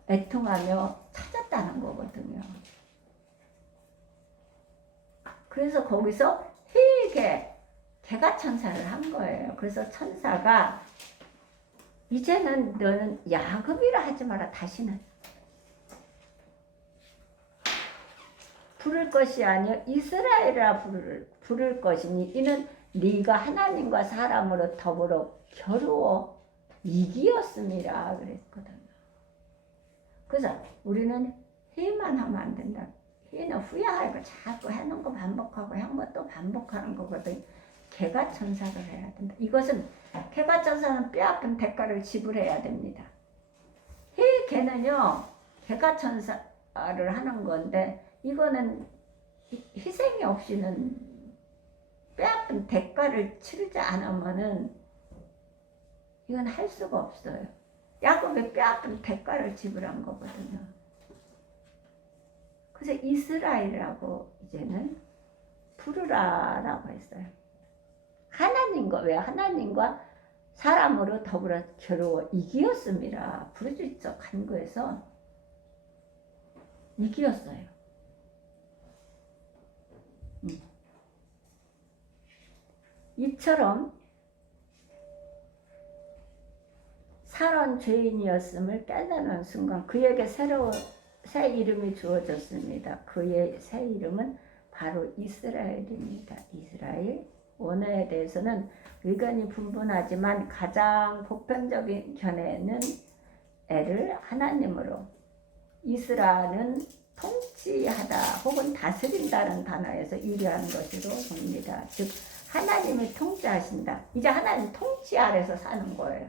애통하며 찾았다는 거거든요. 그래서 거기서 개가 천사를 한 거예요. 그래서 천사가 이제는 너는 야곱이라 하지 마라. 다시는 부를 것이 아니요 이스라엘이라 부를 것이니 이는 네가 하나님과 사람으로 더불어 겨루어 이기었음이라 그랬거든요. 그래서 우리는 회의만 하면 안 된다. 회의는 후회하고 자꾸 해놓은 거 반복하고 한 거 또 반복하는 거거든. 개가 천사를 해야 된다. 이것은 개가 천사는 뼈아픈 대가를 지불해야 됩니다. 개는요 개가 천사를 하는 건데 이거는 희생이 없이는 뼈아픈 대가를 치르지 않으면은 이건 할 수가 없어요. 야곱이 뼈아픈 대가를 지불한 거거든요. 그래서 이스라엘이라고 이제는 부르라라고 했어요. 왜 하나님과 사람으로 더불어 겨루어 이기었음이라 부르짖어 간구해서 이기었어요. 이처럼 살아온 죄인이었음을 깨닫는 순간 그에게 새 이름이 주어졌습니다. 그의 새 이름은 바로 이스라엘입니다. 이스라엘 원어에 대해서는 의견이 분분하지만 가장 보편적인 견해는 애를 하나님으로 이스라는 통치하다 혹은 다스린다는 단어에서 유래한 것으로 봅니다. 즉 하나님이 통치하신다. 이제 하나님 통치 아래서 사는 거예요.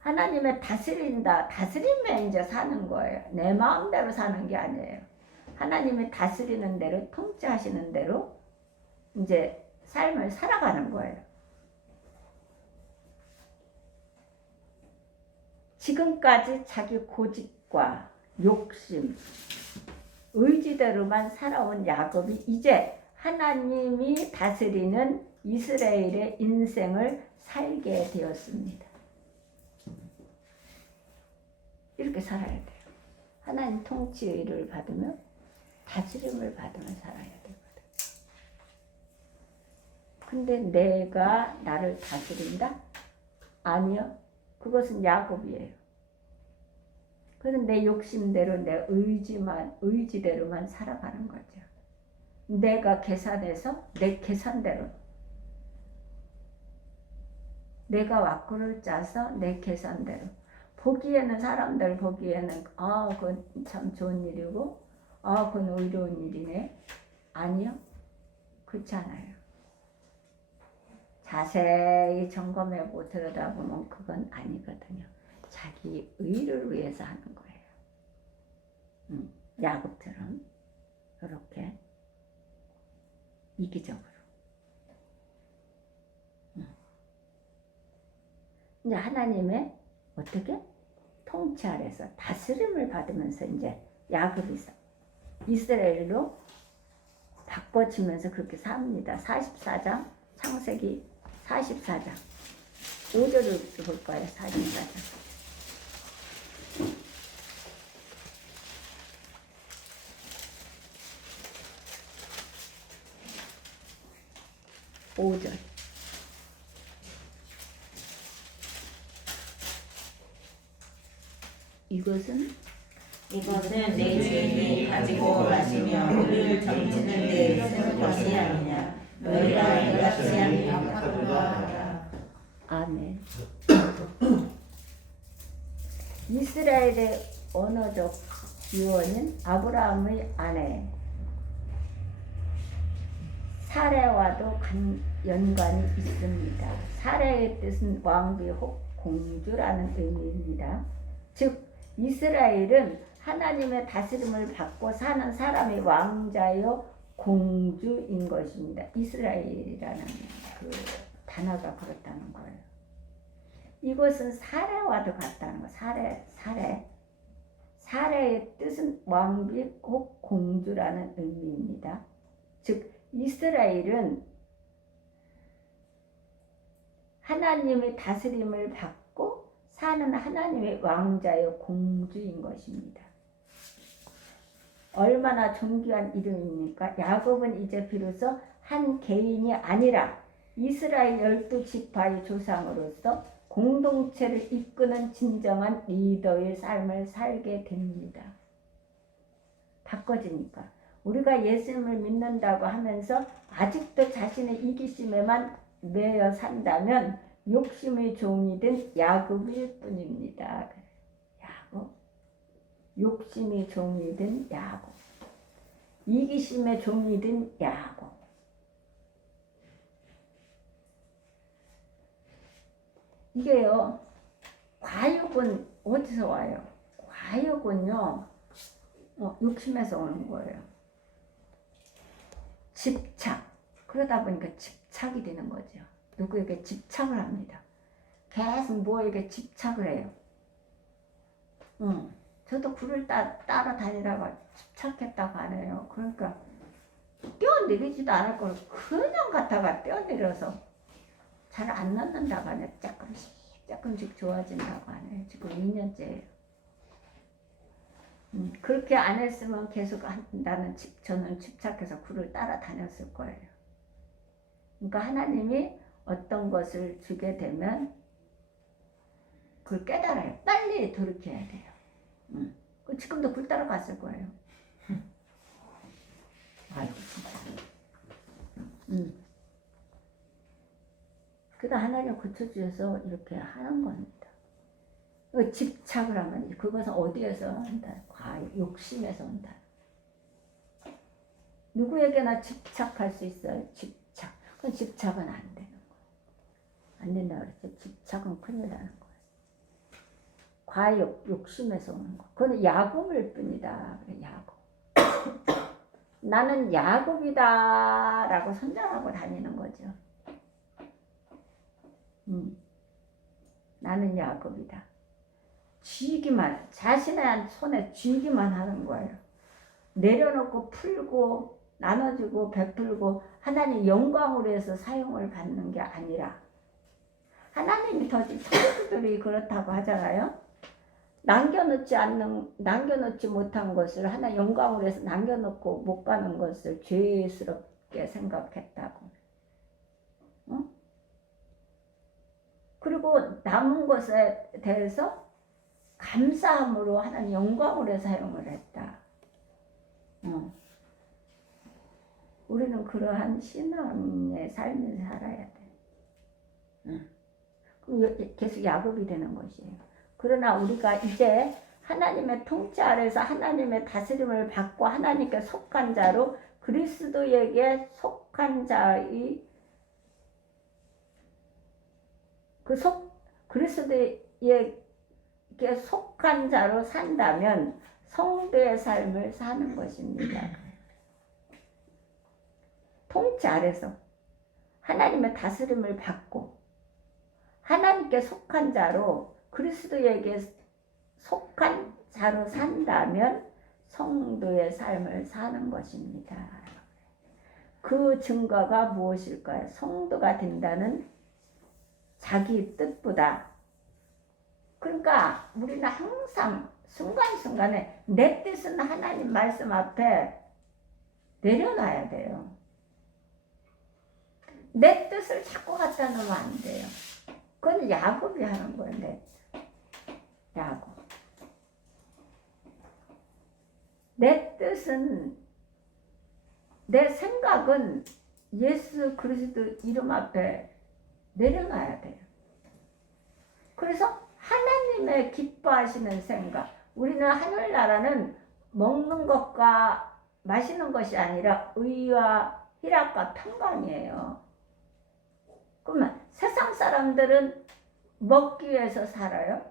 하나님의 다스리면 이제 사는 거예요. 내 마음대로 사는 게 아니에요. 하나님이 다스리는 대로 통치하시는 대로 이제 삶을 살아가는 거예요. 지금까지 자기 고집과 욕심, 의지대로만 살아온 야곱이 이제 하나님이 다스리는 이스라엘의 인생을 살게 되었습니다. 이렇게 살아야 돼요. 하나님 통치를 받으며 다스림을 받으며 살아야 되거든. 근데 내가 나를 다스린다? 아니요. 그것은 야곱이에요. 그래서 내 욕심대로 내 의지대로만 살아가는 거죠. 내가 계산해서 내 계산대로 내가 왁구를 짜서 내 계산대로 보기에는 사람들 보기에는 그건 참 좋은 일이고 그건 의로운 일이네. 아니요. 그렇지 않아요. 자세히 점검해보고 들여다보면 그건 아니거든요. 자기 의를 위해서 하는 거예요. 야곱처럼 이렇게 이기적으로. 이제 하나님의 어떻게 통치 아래서 다스림을 받으면서 이제 야곱이 이스라엘로 바꿔지면서 그렇게 삽니다. 44장 창세기 44장 5절을 볼 거예요. 44장 5절 이것은 내 주인이 가지고 마시며 우리를 점치는 데 쓰는 것이 아니냐. 너희가 이같이 하니 악하도다. 아멘. 이스라엘의 언어적 유언은 아브라함의 아내 사레와도 연관이 있습니다. 사레의 뜻은 왕비 혹 공주라는 의미입니다. 즉 이스라엘은 하나님의 다스림을 받고 사는 사람의 왕자요 공주인 것입니다. 이스라엘이라는 그 단어가 그렇다는 거예요. 이것은 사레와도 같다는 거. 사레의 뜻은 왕비 혹 공주라는 의미입니다. 즉 이스라엘은 하나님의 다스림을 받고 사는 하나님의 왕자요 공주인 것입니다. 얼마나 존귀한 이름입니까? 야곱은 이제 비로소 한 개인이 아니라 이스라엘 12지파의 조상으로서 공동체를 이끄는 진정한 리더의 삶을 살게 됩니다. 바꿔지니까 우리가 예수님을 믿는다고 하면서 아직도 자신의 이기심에만 매여 산다면 욕심의 종이 된 야곱일 뿐입니다. 야곱, 욕심의 종이 된 야곱, 이기심의 종이 된 야곱. 이게요, 과욕은 어디서 와요? 과욕은요, 욕심에서 오는 거예요. 집착. 그러다 보니까 집착이 되는 거죠. 누구에게 집착을 합니다. 계속 뭐에게 집착을 해요. 저도 굴을 따라다니다가 집착했다고 하네요. 그러니까 뛰어내리지도 않을 걸 그냥 갖다가 뛰어내려서 잘 안 넣는다고 하네요. 조금씩 좋아진다고 하네요. 지금 2년째예요. 그렇게 안 했으면 계속 저는 집착해서 굴을 따라다녔을 거예요. 그러니까 하나님이 어떤 것을 주게 되면 그걸 깨달아요. 빨리 돌이켜야 돼요. 지금도 굴 따라갔을 거예요. 아이고 진짜. 그러다 하나님 고쳐주셔서 이렇게 하는 겁니다. 집착을 하면 그것은 어디에서 온다? 욕심에서 온다. 누구에게나 집착할 수 있어요. 집착. 그건 집착은 안 되는 거예요. 안 된다 그랬죠. 집착은 큰일 나는 거예요. 과욕, 욕심에서 오는 거. 그건 야곱일 뿐이다. 그래, 야곱. 나는 야곱이다 라고 선전하고 다니는 거죠. 나는 야곱이다. 쥐기만, 자신의 손에 쥐기만 하는 거예요. 내려놓고 풀고 나눠주고 베풀고 하나님 영광으로 해서 사용을 받는 게 아니라 하나님이 천사들이 그렇다고 하잖아요. 남겨놓지 못한 것을 하나 영광으로 해서 남겨놓고 못 가는 것을 죄스럽게 생각했다고. 그리고 남은 것에 대해서 감사함으로 하나님 영광으로 사용을 했다. 우리는 그러한 신앙의 삶을 살아야 돼. 계속 야곱이 되는 것이에요. 그러나 우리가 이제 하나님의 통치 아래서 하나님의 다스림을 받고 하나님께 속한 자로 그리스도에게 속한 자의 그리스도에게 속한 자로 산다면 성도의 삶을 사는 것입니다. 통치 아래서 하나님의 다스림을 받고 하나님께 속한 자로 그리스도에게 속한 자로 산다면 성도의 삶을 사는 것입니다. 그 증거가 무엇일까요? 성도가 된다는 자기 뜻보다, 그러니까 우리는 항상 순간순간에 내 뜻은 하나님 말씀 앞에 내려놔야 돼요. 내 뜻을 자꾸 갖다 놓으면 안 돼요. 그건 야곱이 하는 거예요. 야곱. 내 뜻은, 내 생각은 예수 그리스도 이름 앞에 내려놔야 돼요. 그래서 하나님의 기뻐하시는 생각, 우리는 하늘나라는 먹는 것과 마시는 것이 아니라 의와 희락과 평강이에요. 그러면 세상 사람들은 먹기 위해서 살아요.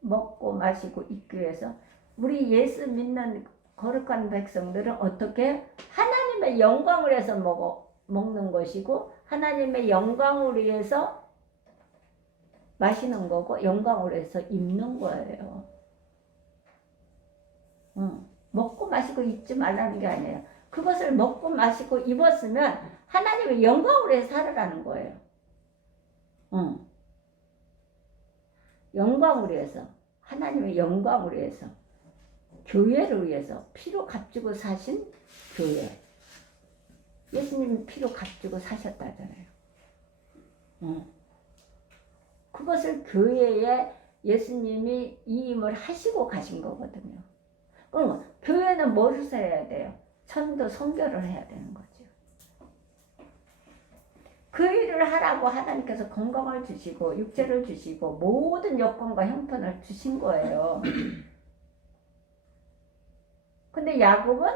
먹고 마시고 입기 위해서. 우리 예수 믿는 거룩한 백성들은 어떻게? 하나님의 영광을 위해서 먹는 것이고 하나님의 영광을 위해서 마시는 거고 영광을 위해서 입는 거예요. 먹고 마시고 입지 말라는 게 아니에요. 그것을 먹고 마시고 입었으면 하나님의 영광을 위해서 살아라는 거예요. 영광을 위해서, 하나님의 영광을 위해서, 교회를 위해서 피로 값주고 사신 교회. 예수님이 피로 값주고 사셨다잖아요. 그것을 교회에 예수님이 이임을 하시고 가신 거거든요. 그럼 교회는 무엇을 해야 돼요? 전도 선교를 해야 되는 거죠. 그 일을 하라고 하나님께서 건강을 주시고 육체를 주시고 모든 여건과 형편을 주신 거예요. 근데 야곱은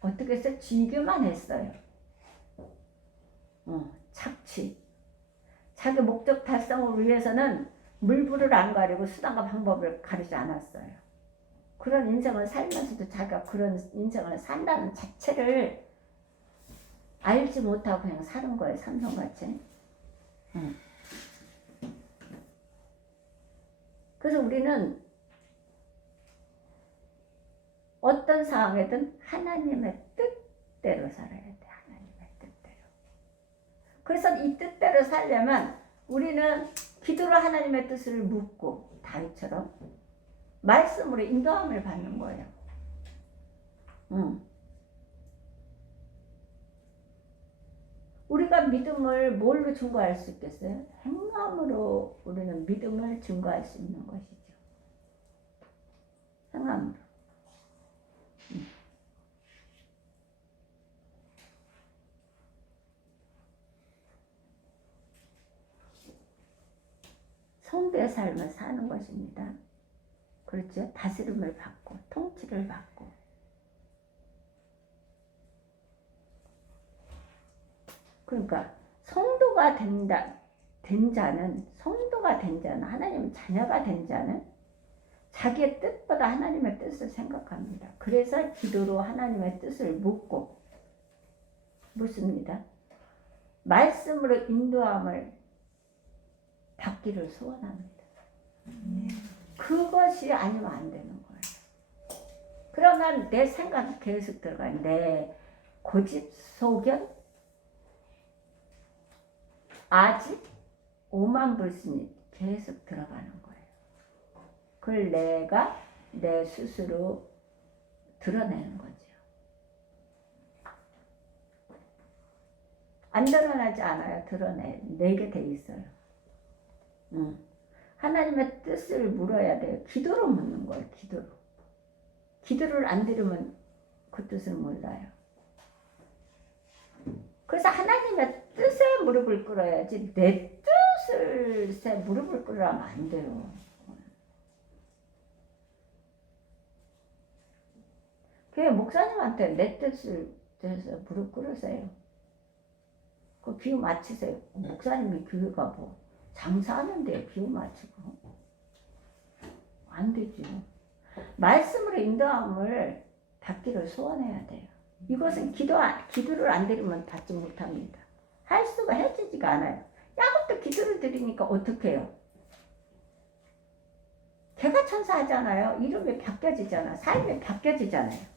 어떻게 했어요? 지기만 했어요. 착취. 자기 목적 달성을 위해서는 물불을 안 가리고 수단과 방법을 가리지 않았어요. 그런 인생을 살면서도 자기가 그런 인생을 산다는 자체를 알지 못하고 그냥 사는 거예요. 삼손같이. 그래서 우리는 어떤 상황에든 하나님의 뜻대로 살아야 돼. 하나님의 뜻대로. 그래서 이 뜻대로 살려면 우리는 기도로 하나님의 뜻을 묻고 다윗처럼 말씀으로 인도함을 받는 거예요. 우리가 믿음을 뭘로 증거할 수 있겠어요? 행함으로 우리는 믿음을 증거할 수 있는 것이죠. 행함으로. 성도의 삶을 사는 것입니다. 그렇죠? 다스림을 받고 통치를 받고. 그러니까 성도가 된 자는 하나님의 자녀가 된 자는 자기의 뜻보다 하나님의 뜻을 생각합니다. 그래서 기도로 하나님의 뜻을 묻습니다. 말씀으로 인도함을 받기를 소원합니다. 그것이 아니면 안 되는 거예요. 그러면 내 생각이 계속 들어가요. 내 고집, 소견, 아직 오만불신이 계속 들어가는 거예요. 그걸 내가 내 스스로 드러내는 거죠. 안 드러나지 않아요. 내게 돼 있어요. 하나님의 뜻을 물어야 돼요. 기도로 묻는 거예요. 기도를 안 들으면 그 뜻을 몰라요. 그래서 하나님의 뜻에 무릎을 꿇어야지 내 뜻에 무릎을 꿇으면 안 돼요. 교회 목사님한테 내 뜻을 대해서 무릎 꿇으세요. 그 비유 맞추세요. 목사님이 교회가 뭐 장사하는데 비유 맞추고 안 되죠. 말씀으로 인도함을 받기를 소원해야 돼요. 이것은 기도를 안 드리면 받지 못합니다. 할 수가 해지지가 않아요. 야곱도 기도를 드리니까 어떻게 해요? 걔가 천사하잖아요. 이름이 바뀌어지잖아. 삶이 바뀌어지잖아요.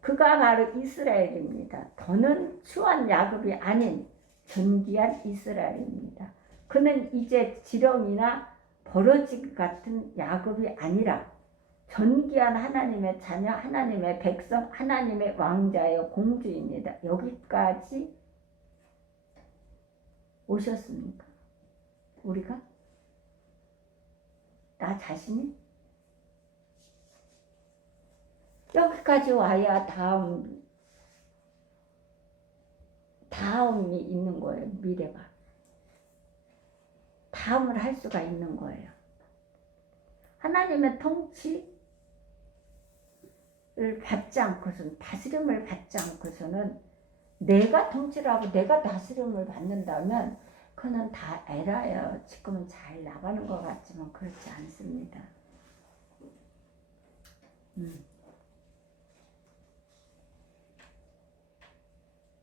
그가 바로 이스라엘입니다. 더는 추한 야곱이 아닌 존귀한 이스라엘입니다. 그는 이제 지렁이나 버러지 같은 야곱이 아니라 존귀한 하나님의 자녀, 하나님의 백성, 하나님의 왕자여 공주입니다. 여기까지 오셨습니까? 우리가? 나 자신이? 여기까지 와야 다음이 있는 거예요. 미래가. 다음을 할 수가 있는 거예요. 하나님의 통치를 받지 않고서는, 다스림을 받지 않고서는, 내가 통치를 하고 내가 다스림을 받는다면 그는 다 에라예요. 지금은 잘 나가는 것 같지만 그렇지 않습니다.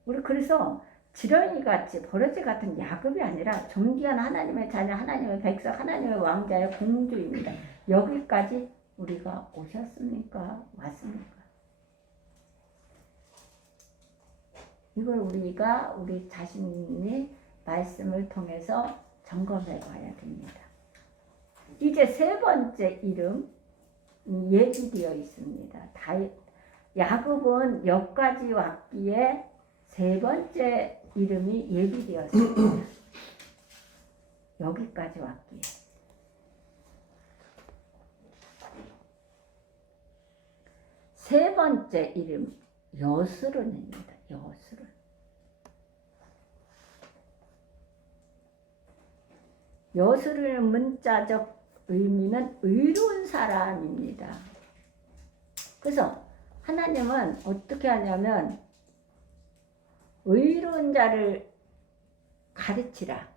우리 그래서 지렁이같이 버러지 같은 야곱이 아니라 존귀한 하나님의 자녀, 하나님의 백성, 하나님의 왕자의 공주입니다. 여기까지 우리가 오셨습니까? 왔습니까? 이걸 우리가 우리 자신이 말씀을 통해서 점검해 봐야 됩니다. 이제 세 번째 이름 예비되어 있습니다. 야곱은 여기까지 왔기에 세 번째 이름이 예비되었습니다. 여기까지 왔기에. 세 번째 이름 여스룬입니다. 여스룬. 여스룬의 문자적 의미는 의로운 사람입니다. 그래서 하나님은 어떻게 하냐면 의로운 자를 가르치라.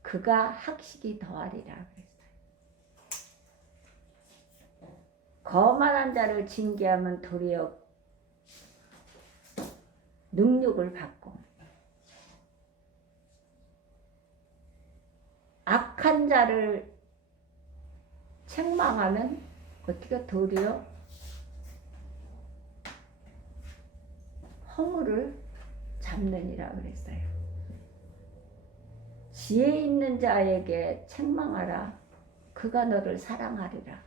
그가 학식이 더하리라 그랬어요. 거만한 자를 징계하면 도리어 능력을 받고, 악한 자를 책망하면 어떻게 도리어 허물을 잡느니라 그랬어요. 지혜 있는 자에게 책망하라. 그가 너를 사랑하리라.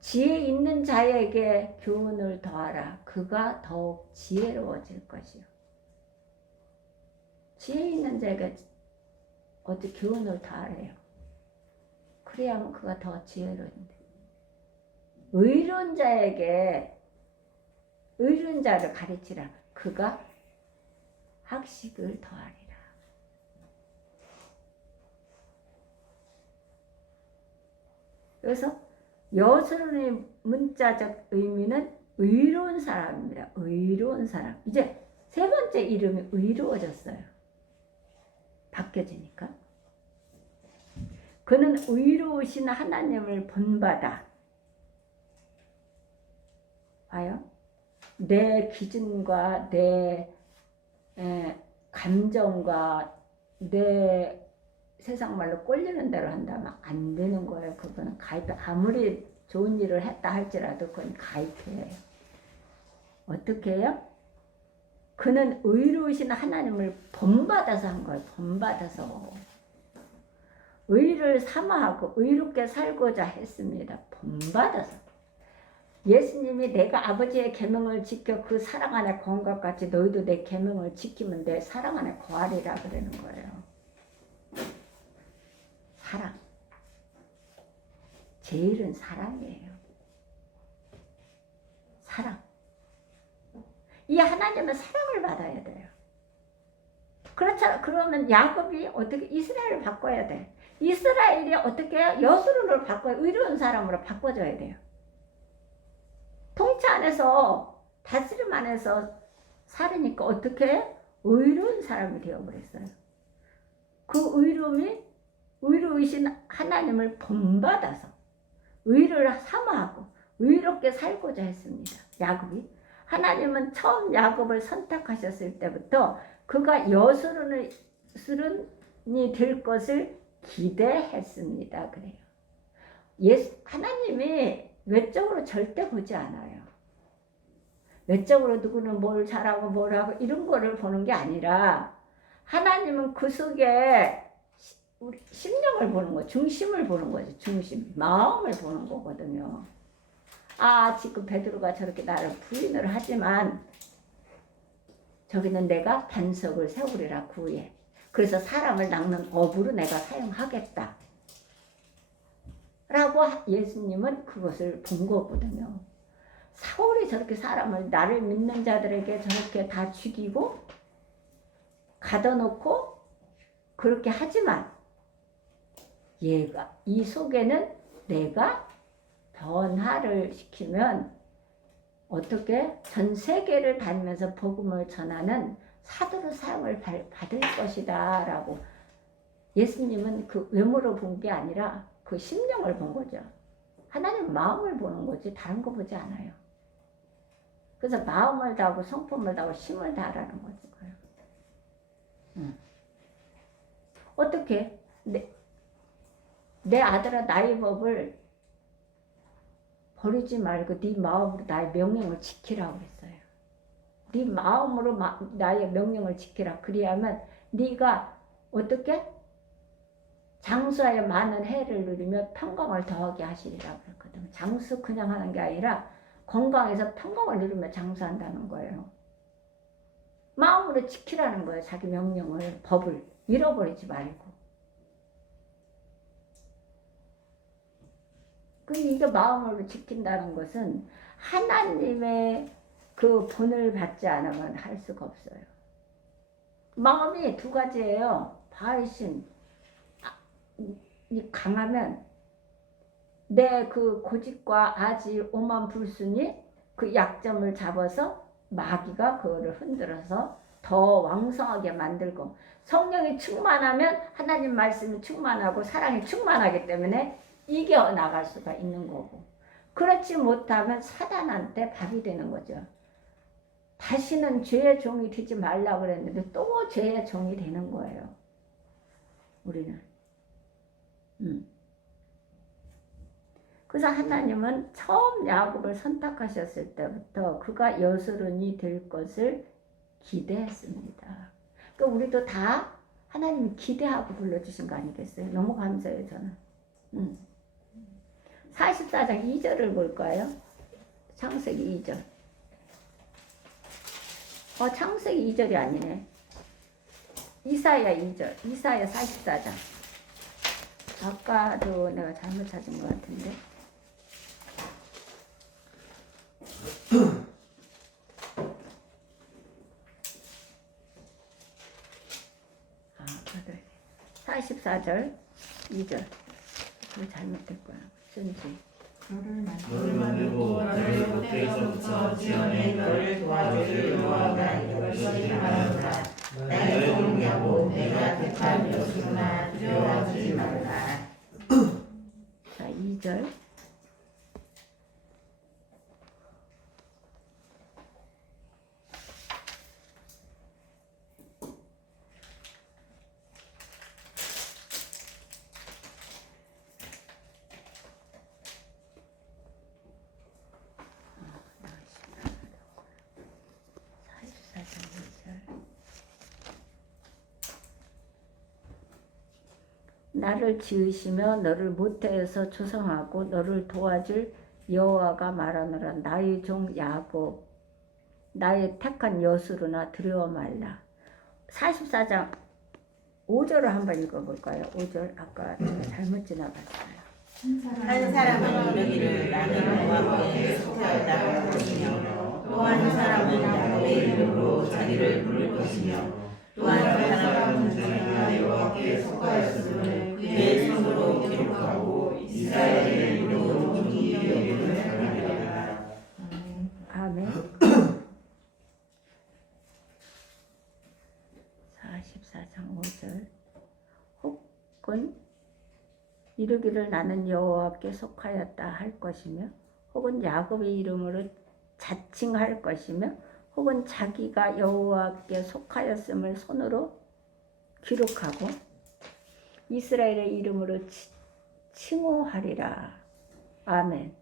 지혜 있는 자에게 교훈을 더하라. 그가 더욱 지혜로워질 것이요. 지혜 있는 자에게 어떻게 교훈을 더하래요. 그래야만 그가 더 지혜로운데. 의로운 자에게 의로운 자를 가르치라. 그가 학식을 더하리라. 그래서 여스룬의 문자적 의미는 의로운 사람입니다. 의로운 사람. 이제 세 번째 이름이 의로워졌어요. 바뀌어지니까. 그는 의로우신 하나님을 본받아. 봐요. 내 기준과 내 감정과 내 세상 말로 꼴리는 대로 한다면 안 되는 거예요. 그거는 가입해. 아무리 좋은 일을 했다 할지라도 그건 가입해요. 어떻게 해요? 그는 의로우신 하나님을 본받아서 한 거예요. 본받아서. 의를 삼아하고 의롭게 살고자 했습니다. 본받아서. 예수님이 내가 아버지의 계명을 지켜 그 사랑 안에 거한 것 같이 너희도 내 계명을 지키면 내 사랑 안에 거하리라 그러는 거예요. 사랑. 제일은 사랑이에요. 사랑. 이 하나님은 사랑을 받아야 돼요. 그렇잖아. 그러면 야곱이 어떻게 이스라엘을 바꿔야 돼. 이스라엘이 어떻게 해요? 여스룬을 바꿔야, 의로운 사람으로 바꿔줘야 돼요. 통치 안에서, 다스림 안에서 살으니까 어떻게 해요? 의로운 사람이 되어버렸어요. 그 의로움이 의로우신 하나님을 본받아서 의를 삼아하고 의롭게 살고자 했습니다. 야곱이. 하나님은 처음 야곱을 선택하셨을 때부터 그가 여스룬이 될 것을 기대했습니다. 그래요. 하나님이 외적으로 절대 보지 않아요. 외적으로 누구는 뭘 잘하고 뭘 하고 이런 거를 보는 게 아니라 하나님은 그 속에 우리 심령을 보는 거, 중심을 보는 거죠. 중심, 마음을 보는 거거든요. 아, 지금 베드로가 저렇게 나를 부인을 하지만 저기는 내가 반석을 세우리라 구에. 그래서 사람을 낚는 어부로 내가 사용하겠다. 라고 예수님은 그것을 본 거거든요. 사울이 저렇게 사람을 나를 믿는 자들에게 저렇게 다 죽이고 가둬놓고 그렇게 하지만 얘가 이 속에는 내가 변화를 시키면 어떻게 전 세계를 다니면서 복음을 전하는 사도로 사용을 받을 것이다 라고 예수님은 그 외모로 본 게 아니라 그 심령을 본 거죠. 하나님 마음을 보는 거지 다른 거 보지 않아요. 그래서 마음을 다하고 성품을 다하고 심을 다하라는 거죠. 어떻게 내 아들아 나의 법을 버리지 말고 네 마음으로 나의 명령을 지키라고 했어요. 네 마음으로 나의 명령을 지키라. 그리하면 네가 어떻게 장수하여 많은 해를 누리며 평강을 더하게 하시리라고 했거든. 장수 그냥 하는 게 아니라 건강해서 평강을 누리며 장수한다는 거예요. 마음으로 지키라는 거예요. 자기 명령을, 법을 잃어버리지 말고. 이게 마음으로 지킨다는 것은 하나님의 그 본을 받지 않으면 할 수가 없어요. 마음이 두 가지예요. 바이신 강하면 내 그 고집과 아지 오만 불순이 그 약점을 잡아서 마귀가 그거를 흔들어서 더 왕성하게 만들고 성령이 충만하면 하나님 말씀이 충만하고 사랑이 충만하기 때문에 이겨 나갈 수가 있는 거고 그렇지 못하면 사단한테 밥이 되는 거죠. 다시는 죄의 종이 되지 말라고 그랬는데 또 죄의 종이 되는 거예요. 우리는. 그래서 하나님은 처음 야곱을 선택하셨을 때부터 그가 여수론이 될 것을 기대했습니다. 그러니까 우리도 다 하나님이 기대하고 불러주신 거 아니겠어요? 너무 감사해요 저는. 44장 2절을 볼까요? 창세기 2절. 창세기 2절이 아니네. 이사야 2절. 이사야 44장. 아까도 내가 잘못 찾은 것 같은데. 그래. 44절 2절. 그거 잘못됐구나. 순지. 너를 만들고 너를 겉에서부터 지어낸 너를 도와줄 여호와가 이것이 하나니라. 나의 종 야곱 내가 택한 여수나 두려워하지 말라. 자 2절. 나를 지으시며 너를 모태에서 조성하고 너를 도와줄 여호와가 말하노라. 나의 종 야곱 나의 택한 여수로나 두려워 말라. 44장 5절을 한번 읽어볼까요? 5절 아까 제가 잘못 지나갔어요. 한 사람은 이르기를 나는 여호와께 속하였다 할 것이며 또 한 사람은 야곱의 이름으로 자기를 부를 것이며 또 한 사람은 자기가 여호와께 속하였음을 그의 손으로 기록하고 이스라엘의 이름으로 종이 여기는 하리라. 아멘. 44장 5절. 혹은 이르기를 나는 여호와께 속하였다 할 것이며 혹은 야곱의 이름으로 자칭할 것이며 혹은 자기가 여호와께 속하였음을 손으로 기록하고 이스라엘의 이름으로 칭호하리라. 아멘.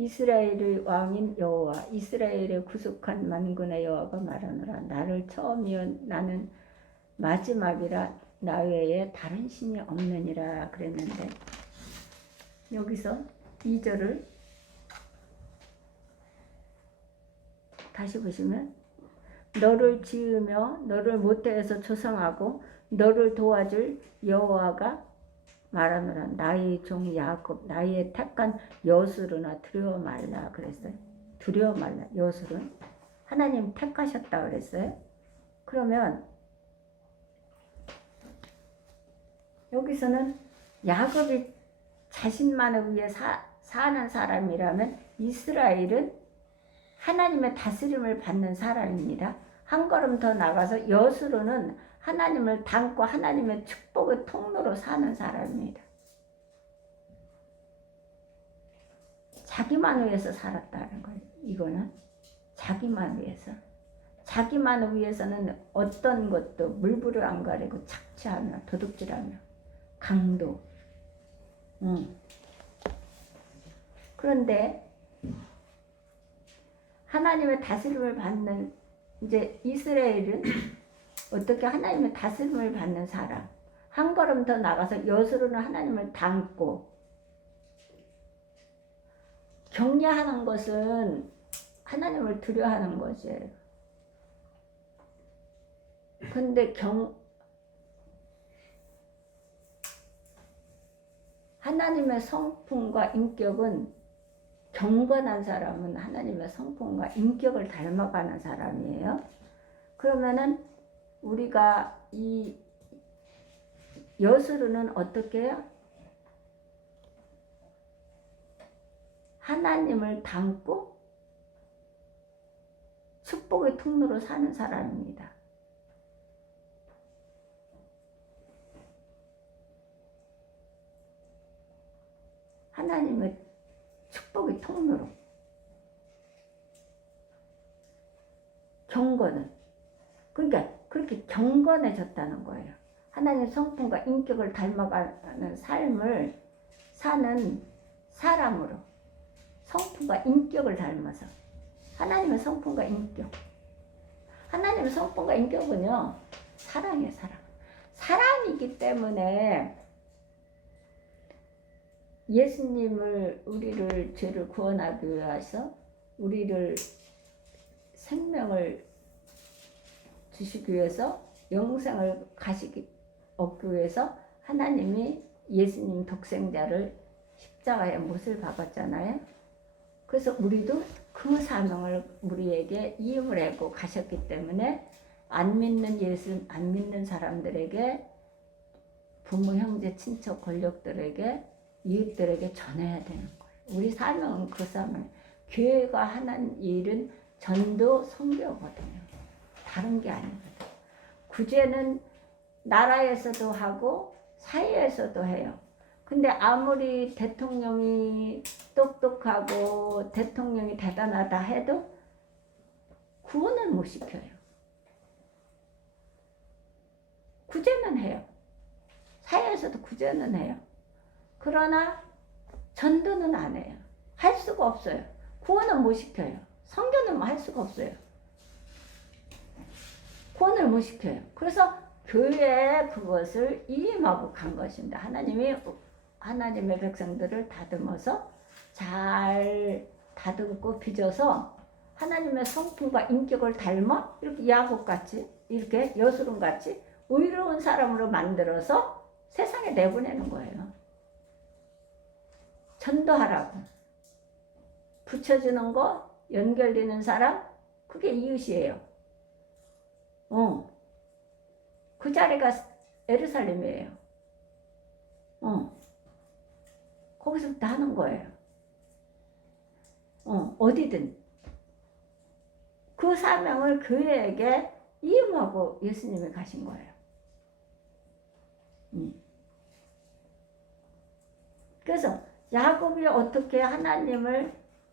이스라엘의 왕인 여호와 이스라엘의 구속한 만군의 여호와가 말하노라. 나를 처음이요 나는 마지막이라 나 외에 다른 신이 없느니라 그랬는데 여기서 2절을 다시 보시면 너를 지으며 너를 모태에서 조성하고 너를 도와줄 여호와가 말하노라. 나의 종 야곱 나의 택한 여수르나 두려워 말라 그랬어요. 두려워 말라. 여수른 하나님 택하셨다 그랬어요. 그러면 여기서는 야곱이 자신만을 위해 사는 사람이라면 이스라엘은 하나님의 다스림을 받는 사람입니다. 한 걸음 더 나가서 여수로는 하나님을 닮고 하나님의 축복의 통로로 사는 사람입니다. 자기만 위해서 살았다는 거예요. 이거는 자기만 위해서. 자기만 위해서는 어떤 것도 물불을 안 가리고 착취하며 도둑질하며 강도. 그런데 하나님의 다스림을 받는 이제 이스라엘은 어떻게 하나님의 다스림을 받는 사람. 한 걸음 더 나가서 여수로는 하나님을 닮고 경외하는 것은 하나님을 두려워하는 것이에요. 근데 하나님의 성품과 인격은 경건한 사람은 하나님의 성품과 인격을 닮아가는 사람이에요. 그러면은 우리가 이 여수르는 어떻게 해요? 하나님을 닮고 축복의 통로로 사는 사람입니다. 하나님의 축복의 통로로 경건은 그러니까 그렇게 경건해졌다는 거예요. 하나님의 성품과 인격을 닮아가는 삶을 사는 사람으로 성품과 인격을 닮아서 하나님의 성품과 인격 하나님의 성품과 인격은요 사랑이에요. 사랑이기 때문에 예수님을 우리를 죄를 구원하기 위해서 우리를 생명을 주시기 위해서 영생을 얻기 위해서 하나님이 예수님 독생자를 십자가에 못을 박았잖아요. 그래서 우리도 그 사명을 우리에게 이임을 하고 가셨기 때문에 안 믿는 사람들에게 부모, 형제, 친척, 권력들에게 이웃들에게 전해야 되는 거예요. 우리 사명은 그 사명. 교회가 하는 일은 전도, 선교거든요. 다른 게 아니거든요. 구제는 나라에서도 하고 사회에서도 해요. 근데 아무리 대통령이 똑똑하고 대통령이 대단하다 해도 구원은 못 시켜요. 구제는 해요. 사회에서도 구제는 해요. 그러나 전도는 안 해요. 할 수가 없어요. 구원은 못 시켜요. 선교는 할 수가 없어요. 구원을 못 시켜요. 그래서 교회에 그것을 이임하고 간 것입니다. 하나님이 하나님의 백성들을 다듬어서 잘 다듬고 빚어서 하나님의 성품과 인격을 닮아 이렇게 야곱같이 이렇게 여수름같이 의로운 사람으로 만들어서 세상에 내보내는 거예요. 전도하라고. 붙여주는 거, 연결되는 사람, 그게 이웃이에요. 그 자리가 예루살렘이에요. 거기서부터 하는 거예요. 어디든. 그 사명을 교회에게 이임하고 예수님이 가신 거예요. 그래서 야곱이 어떻게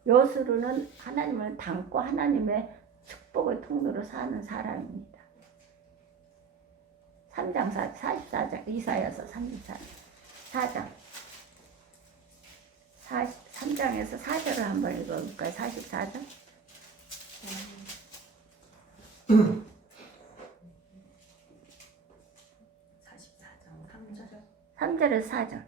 여수르는 하나님을 닮고 하나님의 축복의 통로로 사는 사람입니다. 3장 44장 이사야서 34장 4장 3장에서 4절을 한번 읽어볼까요? 44절? 3절에서 4절.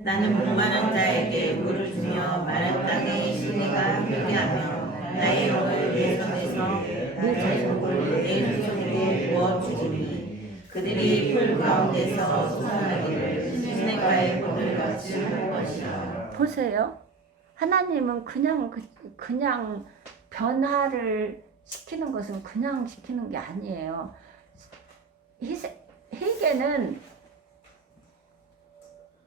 나는 목마른 자에게 물을 주며 마른 땅에 시내가 회개하며 나의 영을 내 손에서 내 자손을 내 손으로 부어 주리니 그들이 풀 가운데서 솟아나기를 시내가의 포도같이 할 것이라. 보세요. 하나님은 그냥 변화를 시키는 것은 그냥 시키는 게 아니에요. 회개는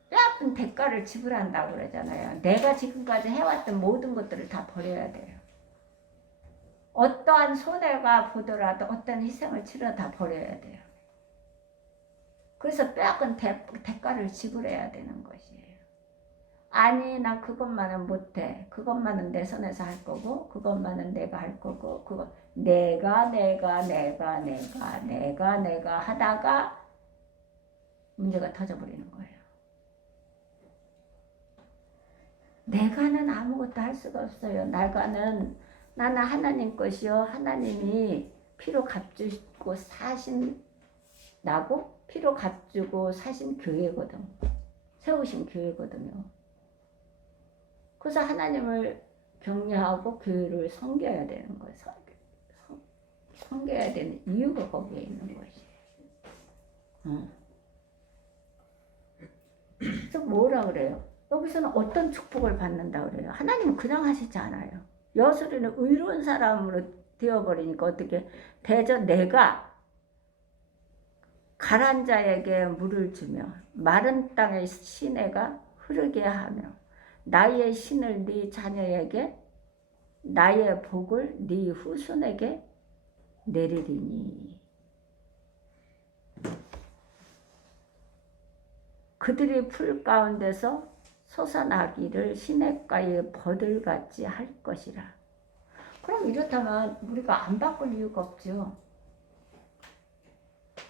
뼈아픈 대가를 지불한다고 그러잖아요. 내가 지금까지 해왔던 모든 것들을 다 버려야 돼요. 어떠한 손해가 보더라도 어떤 희생을 치러 다 버려야 돼요. 그래서 뼈아픈 대가를 지불해야 되는 것이에요. 아니 나 그것만은 못해. 그것만은 내 손에서 할 거고 그것만은 내가 할 거고 그거 내가 하다가 문제가 터져버리는 거예요. 내가는 아무것도 할 수가 없어요. 나는 하나님 것이요. 하나님이 피로 값주고 사신 나고 피로 값주고 사신 교회거든. 세우신 교회거든요. 그래서 하나님을 경외하고 교회를 섬겨야 되는 거예요. 섬겨야 되는 이유가 거기에 있는 것이에요. 그래서 뭐라 그래요? 여기서는 어떤 축복을 받는다 그래요? 하나님은 그냥 하시지 않아요. 여수리는 의로운 사람으로 되어버리니까 어떻게 대저 내가 가란 자에게 물을 주며 마른 땅의 시내가 흐르게 하며 나의 신을 네 자녀에게 나의 복을 네 후손에게 내리리니 그들이 풀 가운데서 솟아나기를 시냇가의 버들같이 할 것이라. 그럼 이렇다면 우리가 안 바꿀 이유가 없죠.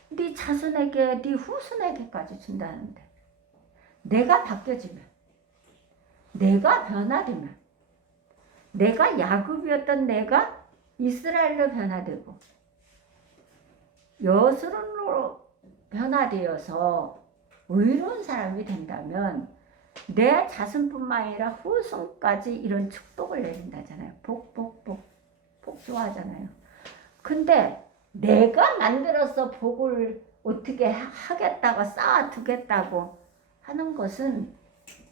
네 자손에게 네 후손에게까지 준다는데 내가 바뀌어지면 내가 변화되면 내가 야곱이었던 내가 이스라엘로 변화되고 여수론으로 변화되어서 의로운 사람이 된다면 내 자손뿐만 아니라 후손까지 이런 축복을 내린다잖아요. 복 좋아하잖아요. 근데 내가 만들어서 복을 어떻게 하겠다고 쌓아두겠다고 하는 것은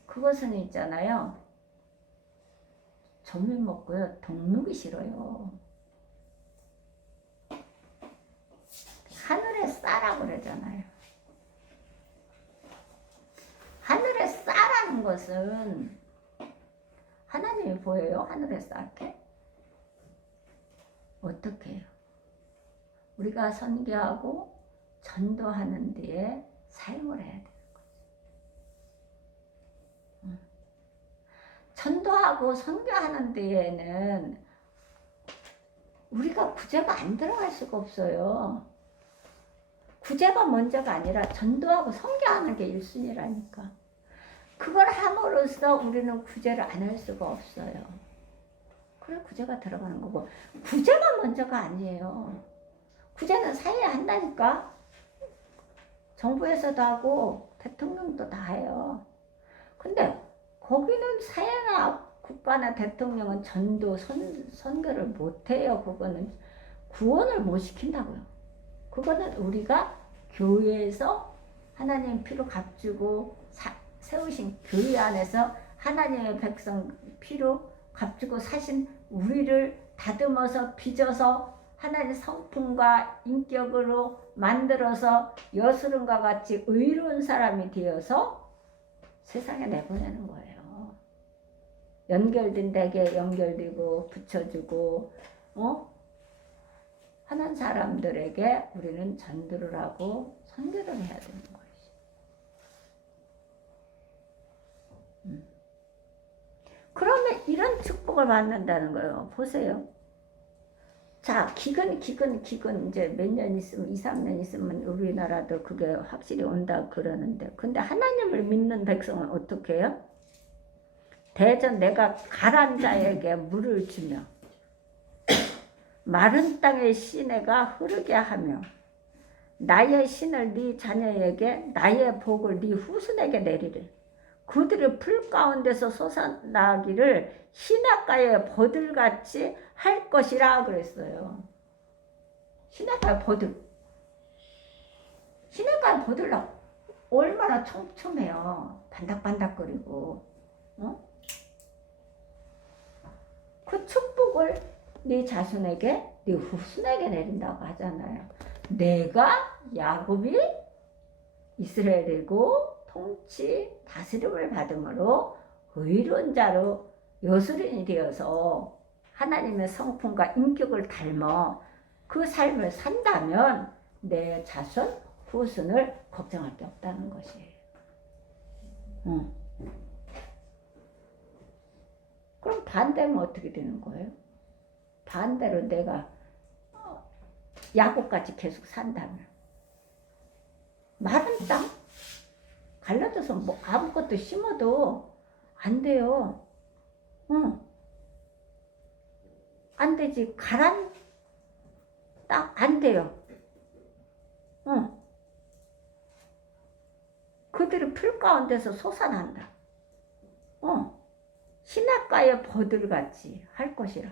그것은 있잖아요. 점심 먹고요. 덕누기 싫어요. 하늘에 싸라고 그러잖아요. 하늘에 싸라는 것은 하나님이 보여요? 하늘에 쌓게? 어떻게 해요? 우리가 선교하고 전도하는 데에 사용을 해야 돼요. 전도하고 선교하는 데에는 우리가 구제가 안 들어갈 수가 없어요. 구제가 먼저가 아니라 전도하고 선교하는 게 1순위라니까. 그걸 함으로써 우리는 구제를 안 할 수가 없어요. 그래 구제가 들어가는 거고 구제가 먼저가 아니에요. 구제는 사회에 한다니까. 정부에서도 하고 대통령도 다 해요. 근데 거기는 사회나 국가나 대통령은 전도 선교를 못해요. 그거는 구원을 못 시킨다고요. 그거는 우리가 교회에서 하나님 피로 값주고 세우신 교회 안에서 하나님의 백성 피로 값주고 사신 우리를 다듬어서 빚어서 하나님의 성품과 인격으로 만들어서 여수름과 같이 의로운 사람이 되어서 세상에 내보내는 거예요. 연결된 데게 연결되고 붙여주고 하는 사람들에게 우리는 전도를 하고 선교를 해야 되는 것이. 그러면 이런 축복을 받는다는 거예요. 보세요. 자, 기근 이제 몇 년 있으면 2, 3년 있으면 우리나라도 그게 확실히 온다 그러는데 근데 하나님을 믿는 백성은 어떻게 해요? 대전 내가 가란 자에게 물을 주며 마른 땅의 시내가 흐르게 하며 나의 신을 네 자녀에게 나의 복을 네 후손에게 내리래. 그들이 풀 가운데서 솟아나기를 시냇가의 버들같이 할 것이라 그랬어요. 시냇가의 버들. 시냇가의 버들라 얼마나 촘촘해요. 반닥반닥거리고. 어? 그 축복을 네 자손에게 네 후손에게 내린다고 하잖아요. 내가 야곱이 이스라엘이고 통치 다스림을 받음으로 의로운 자로 여수린이 되어서 하나님의 성품과 인격을 닮아 그 삶을 산다면 내 자손 후손을 걱정할 게 없다는 것이에요. 그럼 반대면 어떻게 되는 거예요? 반대로 내가 야곱같이 계속 산다면 마른 땅 갈라져서 뭐 아무것도 심어도 안 돼요. 안 되지. 가란 땅 안 돼요. 그들이 풀 가운데서 솟아난다. 시냇가의 버들같이 할 것이라.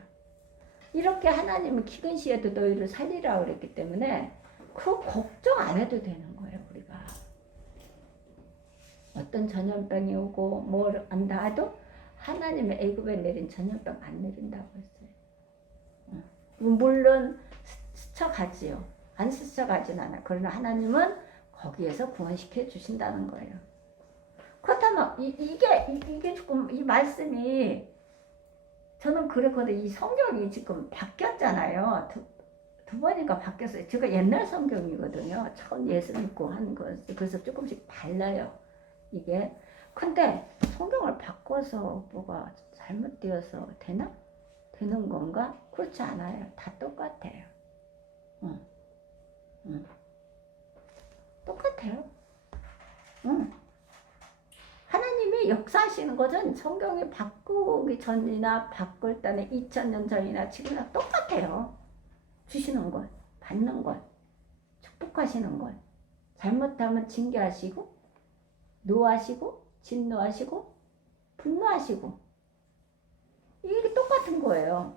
이렇게 하나님은 기근 시에도 너희를 살리라고 그랬기 때문에 그 걱정 안 해도 되는 거예요. 우리가 어떤 전염병이 오고 뭘 안다 해도 하나님의 애굽에 내린 전염병 안 내린다고 했어요. 물론 스쳐가지요. 안 스쳐가진 않아. 그러나 하나님은 거기에서 구원시켜 주신다는 거예요. 그렇다면 이게 조금 이 말씀이 저는 그랬거든요. 이 성경이 지금 바뀌었잖아요. 두 번인가 바뀌었어요. 제가 옛날 성경이거든요. 처음 예수 믿고 한 거. 그래서 조금씩 달라요. 이게. 근데 성경을 바꿔서 뭐가 잘못되어서 되나? 되는 건가? 그렇지 않아요. 다 똑같아요. 똑같아요. 하나님이 역사하시는 것은 성경이 바꾸기 전이나 바꿀 때는 2000년 전이나 지금이나 똑같아요. 주시는 것, 받는 것, 축복하시는 것. 잘못하면 징계하시고 노하시고 진노하시고 분노하시고 이게 똑같은 거예요.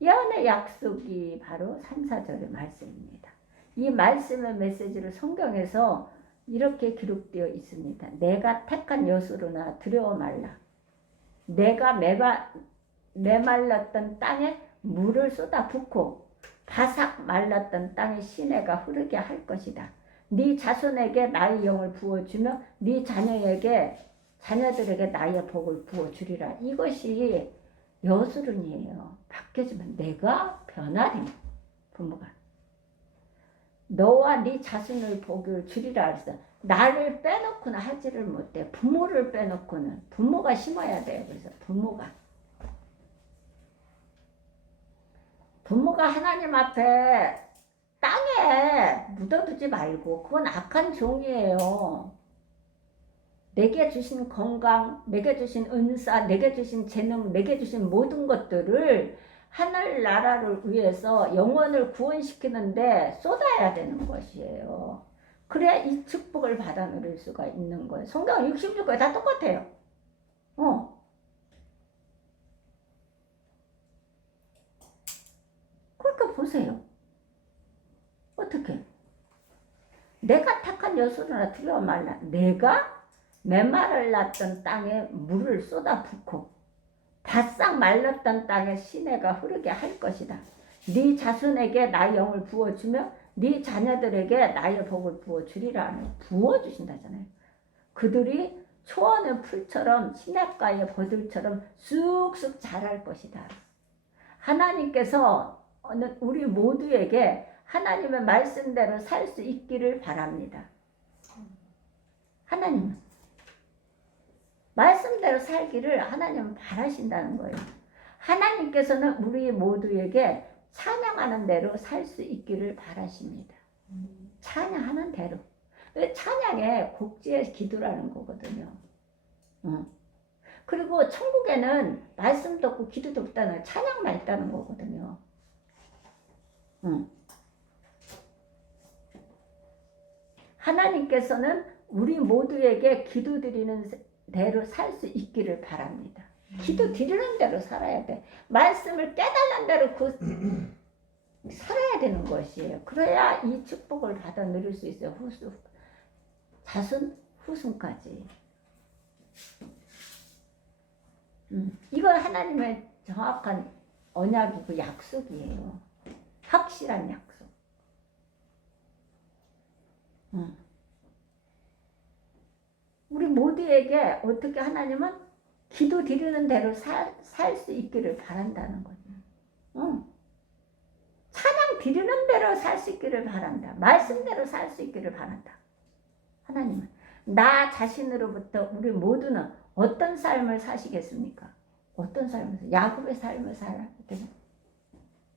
예언의 약속이 바로 3, 4절의 말씀입니다. 이 말씀의 메시지를 성경에서 이렇게 기록되어 있습니다. 내가 택한 여수로나 두려워 말라. 내가 메말랐던 땅에 물을 쏟아 붓고 바삭 말랐던 땅에 시내가 흐르게 할 것이다. 네 자손에게 나의 영을 부어주며 네 자녀들에게 나의 복을 부어주리라. 이것이 여수론이에요. 바뀌어지면 내가 변하리. 부모가 너와 네 자손의 복을 주리라 그랬어. 나를 빼놓고는 하지를 못해. 부모를 빼놓고는. 부모가 심어야 돼요. 그래서 부모가 하나님 앞에 땅에 묻어두지 말고, 그건 악한 종이에요. 내게 주신 건강, 내게 주신 은사, 내게 주신 재능, 내게 주신 모든 것들을 하늘나라를 위해서 영혼을 구원시키는데 쏟아야 되는 것이에요. 그래야 이 축복을 받아 누릴 수가 있는 거예요. 성경 66개 다 똑같아요. 그러니까 보세요. 어떻게? 내가 택한 여수로나 두려워 말라. 내가 메마를났던 땅에 물을 쏟아 붓고 바싹 말랐던 땅에 시내가 흐르게 할 것이다. 네 자손에게 나의 영을 부어주며 네 자녀들에게 나의 복을 부어주리라. 부어주신다잖아요. 그들이 초원의 풀처럼 시냇가의 버들처럼 쑥쑥 자랄 것이다. 하나님께서 우리 모두에게 하나님의 말씀대로 살 수 있기를 바랍니다. 하나님은 말씀대로 살기를 하나님은 바라신다는 거예요. 하나님께서는 우리 모두에게 찬양하는 대로 살 수 있기를 바라십니다. 찬양하는 대로. 찬양의 곡지의 기도라는 거거든요. 그리고 천국에는 말씀도 없고 기도도 없다는 찬양만 있다는 거거든요. 하나님께서는 우리 모두에게 기도드리는 대로 살 수 있기를 바랍니다. 기도 드리는 대로 살아야 돼. 말씀을 깨달은 대로 살아야 되는 것이에요. 그래야 이 축복을 받아 누릴 수 있어요. 자손 후손까지. 이건 하나님의 정확한 언약이고 약속이에요. 확실한 약속. 우리 모두에게 어떻게 하나님은 기도 드리는 대로 살 수 있기를 바란다는 거죠. 찬양 드리는 대로 살 수 있기를 바란다. 말씀대로 살 수 있기를 바란다. 하나님은 나 자신으로부터 우리 모두는 어떤 삶을 사시겠습니까? 어떤 삶을 야곱의 삶을 살아야 되나?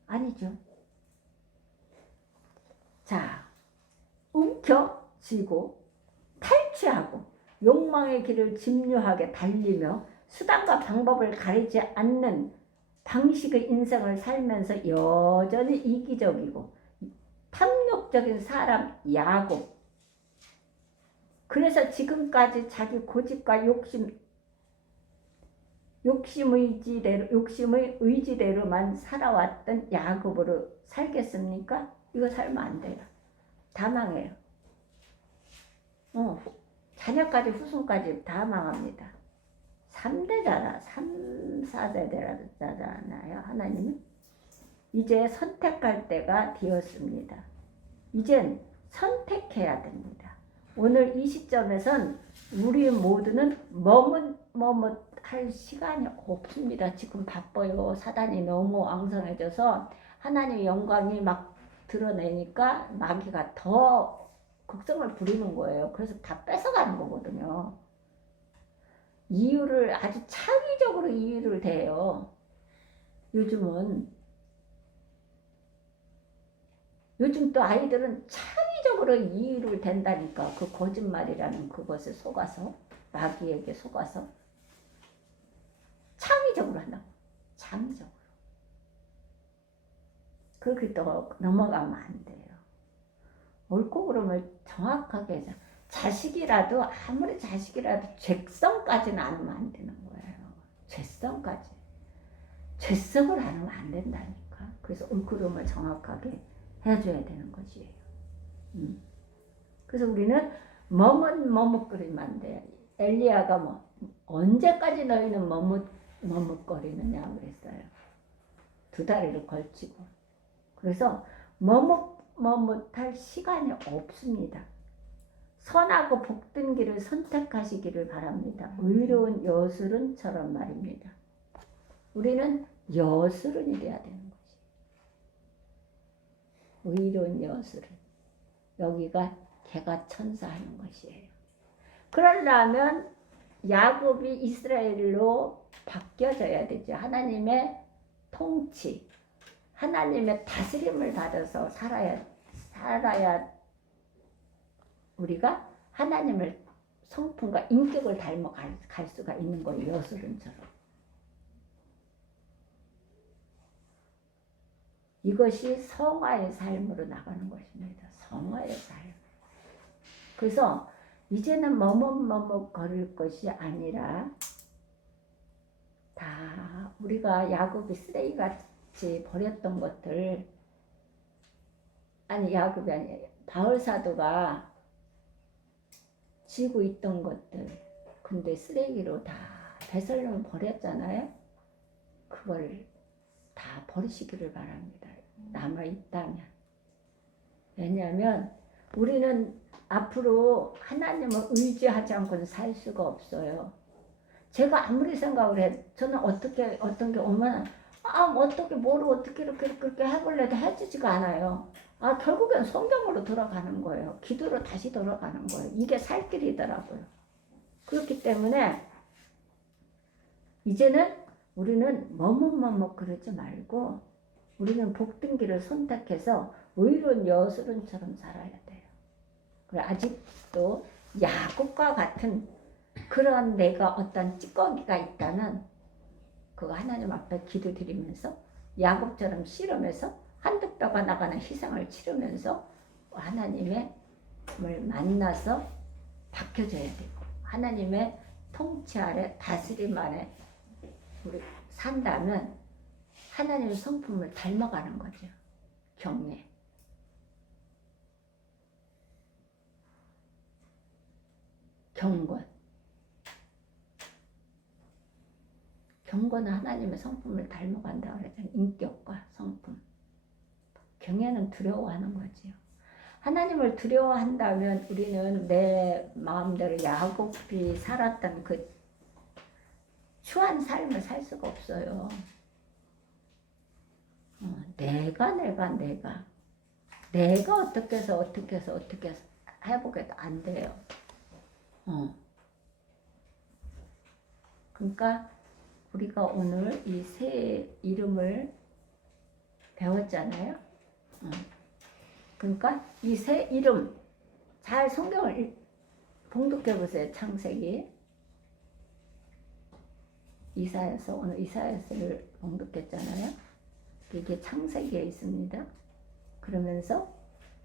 아니죠. 자, 움켜쥐고 탈취하고 욕망의 길을 집요하게 달리며 수단과 방법을 가리지 않는 방식의 인생을 살면서 여전히 이기적이고 탐욕적인 사람 야곱. 그래서 지금까지 자기 고집과 욕심의 의지대로만 살아왔던 야곱으로 살겠습니까? 이거 살면 안 돼요. 다 망해요. 자녀까지 후손까지 다 망합니다. 3대잖아. 4대잖아요. 하나님은 이제 선택할 때가 되었습니다. 이젠 선택해야 됩니다. 오늘 이 시점에선 우리 모두는 머뭇할 시간이 없습니다. 지금 바빠요. 사단이 너무 왕성해져서 하나님의 영광이 막 드러내니까 마귀가 더 극성을 부리는 거예요. 그래서 다 뺏어가는 거거든요. 이유를 아주 창의적으로 이유를 대요. 요즘 또 아이들은 창의적으로 이유를 댄다니까. 그 거짓말이라는 그것에 속아서, 마귀에게 속아서 창의적으로 한다고. 창의적으로. 그렇게 또 넘어가면 안 돼요. 옳고 그름을 정확하게 해서 자식이라도 아무리 자식이라도 죄성까지는 안 하면 안 되는 거예요. 죄성까지. 죄성을 안 하면 안 된다니까. 그래서 옳고 그름을 정확하게 해줘야 되는 것이에요. 그래서 우리는 머뭇거리면 안 돼요. 엘리야가 언제까지 너희는 머뭇거리느냐 그랬어요. 2다리를 걸치고. 그래서 머뭇할 시간이 없습니다. 선하고 복된 길을 선택하시기를 바랍니다. 의로운 여술은처럼 말입니다. 우리는 여술은이 돼야 되는 거지. 의로운 여술은. 여기가 개가 천사하는 것이에요. 그러려면 야곱이 이스라엘로 바뀌어져야 되죠. 하나님의 통치, 하나님의 다스림을 받아서 살아야 우리가 하나님을 성품과 인격을 닮아갈 수가 있는 거예요. 여술은처럼. 이것이 성화의 삶으로 나가는 것입니다. 성화의 삶. 그래서 이제는 머뭇거릴 것이 아니라 다 우리가 야곱이 쓰레기같이 버렸던 것들, 아니 야곱이 아니에요. 바울사도가 쥐고 있던 것들, 근데 쓰레기로 다 배설물 버렸잖아요. 그걸 다 버리시기를 바랍니다. 남아있다면. 왜냐하면 우리는 앞으로 하나님을 의지하지 않고는 살 수가 없어요. 제가 아무리 생각을 해도 저는 어떤 게 오면 어떻게 뭐를 어떻게 이렇게 해볼래도 해주지가 않아요. 결국엔 성경으로 돌아가는 거예요. 기도로 다시 돌아가는 거예요. 이게 살 길이더라고요. 그렇기 때문에 이제는 우리는 머뭇 그러지 말고 우리는 복된 길을 선택해서 의로운 여술은처럼 살아야 돼요. 그래 아직도 야곱과 같은 그런 내가 어떤 찌꺼기가 있다면 그거 하나님 앞에 기도드리면서 야곱처럼 씨름해서 한두 뼈가 나가는 희생을 치르면서 하나님의 을 만나서 바뀌어져야 되고 하나님의 통치 아래 다스림 아래 우리 산다면 하나님의 성품을 닮아가는 거죠. 경외. 경건. 경건은 하나님의 성품을 닮아간다 그러잖아요. 인격과 성품. 경외는 두려워하는 거지요. 하나님을 두려워한다면 우리는 내 마음대로 야곱이 살았던 그 추한 삶을 살 수가 없어요. 내가 어떻게 해서 해보게도 안 돼요. 그러니까 우리가 오늘 이 새 이름을 배웠잖아요. 그러니까 이 새 이름 잘 성경을 봉독해 보세요. 창세기 이사야서 오늘 이사야서를 봉독했잖아요. 이게 창세기에 있습니다. 그러면서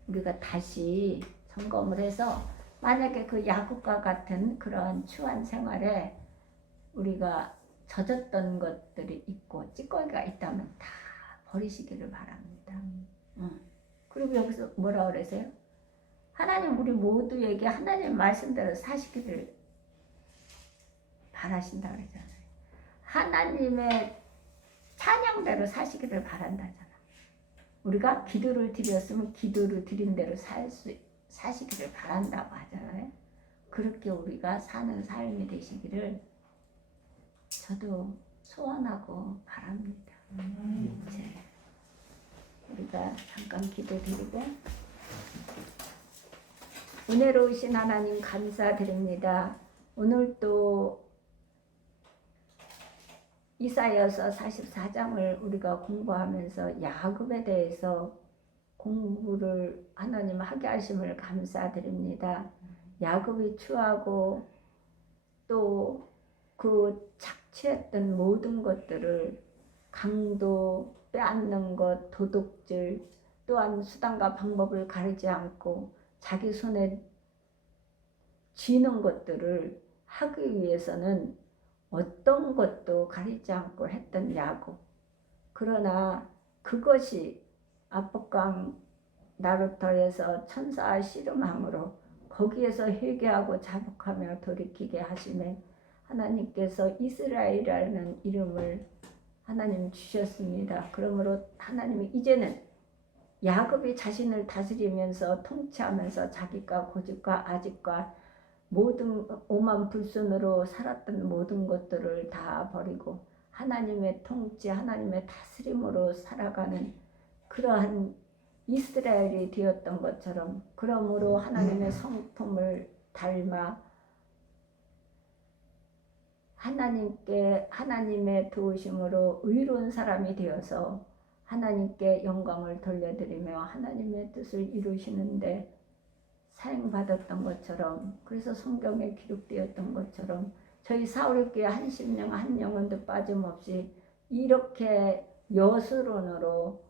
우리가 다시 점검을 해서 만약에 그 야곱과 같은 그러한 추한 생활에 우리가 젖었던 것들이 있고 찌꺼기가 있다면 다 버리시기를 바랍니다. 그리고 여기서 뭐라 그러세요? 하나님 우리 모두에게 하나님 말씀대로 사시기를 바라신다 그러잖아요. 하나님의 찬양대로 사시기를 바란다잖아. 우리가 기도를 드렸으면 기도를 드린 대로 사시기를 바란다고 하잖아요. 그렇게 우리가 사는 삶이 되시기를 저도 소원하고 바랍니다. 이제 우리가 잠깐 기도드리고 은혜로우신 하나님 감사드립니다. 오늘 또 이사야서 44장을 우리가 공부하면서 야곱에 대해서 공부를 하나님 하게 하심을 감사드립니다. 야곱이 추하고 또 그 착취했던 모든 것들을 강도, 빼앗는 것, 도둑질, 또한 수단과 방법을 가리지 않고 자기 손에 쥐는 것들을 하기 위해서는 어떤 것도 가리지 않고 했던 야곱. 그러나 그것이 압박강 나루터에서 천사와 씨름함으로 거기에서 회개하고 자복하며 돌이키게 하시매 하나님께서 이스라엘이라는 이름을 하나님 주셨습니다. 그러므로 하나님이 이제는 야곱이 자신을 다스리면서 통치하면서 자기과 고집과 아집과 모든 오만 불순으로 살았던 모든 것들을 다 버리고 하나님의 통치, 하나님의 다스림으로 살아가는 그러한 이스라엘이 되었던 것처럼 그러므로 하나님의 성품을 닮아 하나님의 도우심으로 의로운 사람이 되어서 하나님께 영광을 돌려드리며 하나님의 뜻을 이루시는데 사용받았던 것처럼 그래서 성경에 기록되었던 것처럼 저희 사울교회 한심령 한 영혼도 빠짐없이 이렇게 여수론으로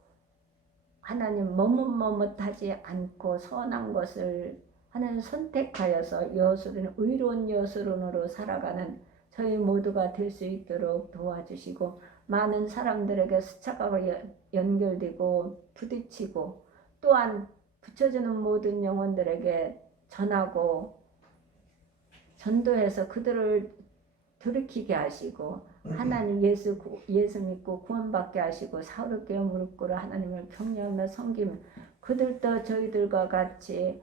하나님 머뭇머뭇하지 않고 선한 것을 하나님 선택하여서 여수론 의로운 여수론으로 살아가는 저희 모두가 될 수 있도록 도와주시고 많은 사람들에게 수착하고 연결되고 부딪히고 또한 붙여주는 모든 영혼들에게 전하고 전도해서 그들을 돌이키게 하시고 하나님 예수 믿고 구원받게 하시고 사울교회 무릎 꿇어 하나님을 경외하며 섬기며 그들도 저희들과 같이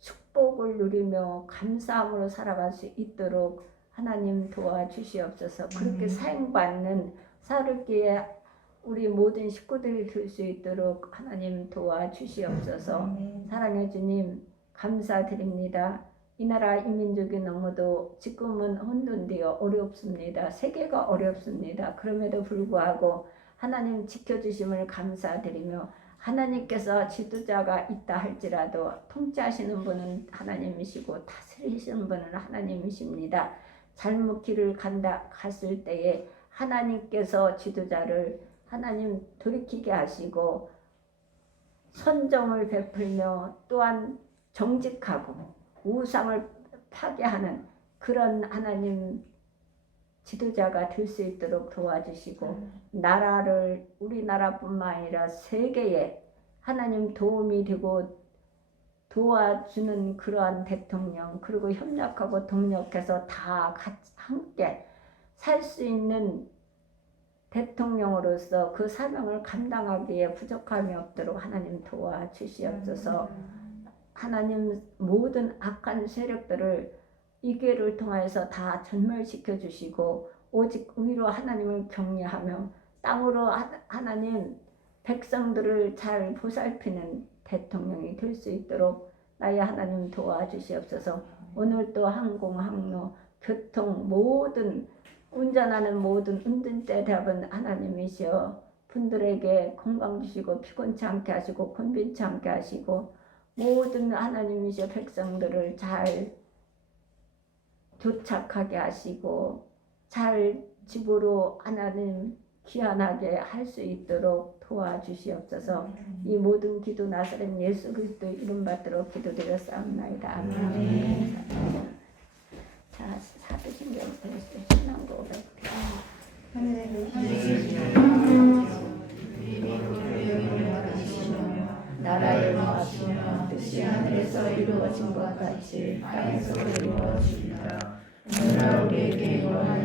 축복을 누리며 감사함으로 살아갈 수 있도록 하나님 도와주시옵소서. 그렇게 사용받는 사울교회 우리 모든 식구들이 될 수 있도록 하나님 도와주시옵소서. 사랑해 주님 감사드립니다. 이 나라 이 민족이 너무도 지금은 혼돈되어 어렵습니다. 세계가 어렵습니다. 그럼에도 불구하고 하나님 지켜주심을 감사드리며 하나님께서 지도자가 있다 할지라도 통치하시는 분은 하나님이시고 다스리시는 분은 하나님이십니다. 잘못 길을 갔을 때에 하나님께서 지도자를 하나님 돌이키게 하시고 선정을 베풀며 또한 정직하고 우상을 파괴하는 그런 하나님 지도자가 될 수 있도록 도와주시고 나라를 우리나라뿐만 아니라 세계에 하나님 도움이 되고 도와주는 그러한 대통령 그리고 협력하고 동력해서 다 같이 함께 살 수 있는 대통령으로서 그 사명을 감당하기에 부족함이 없도록 하나님 도와주시옵소서. 하나님 모든 악한 세력들을 이 기회를 통해서 다 전멸시켜 주시고 오직 의로 하나님을 경외하며 땅으로 하나님 백성들을 잘 보살피는 대통령이 될 수 있도록 나의 하나님 도와주시옵소서. 오늘도 항공, 항로, 교통 모든 운전하는 모든 운전대 답은 하나님이시여 분들에게 건강 주시고 피곤치 않게 하시고 곤빈치 않게 하시고 모든 하나님이시여 백성들을 잘 도착하게 하시고 잘 집으로 하나님 귀환하게 할 수 있도록 도와주시옵소서. 이 모든 기도 나사렛 예수 그리스도 이름 받도록 기도드렸사옵나이다. 아멘. 자, 사도신경 신앙고백. 나라의 마시며 뜻이 하늘에서 이루어진 것 같이 땅에서도 이루어지리라. 오늘날 우리에게 일어날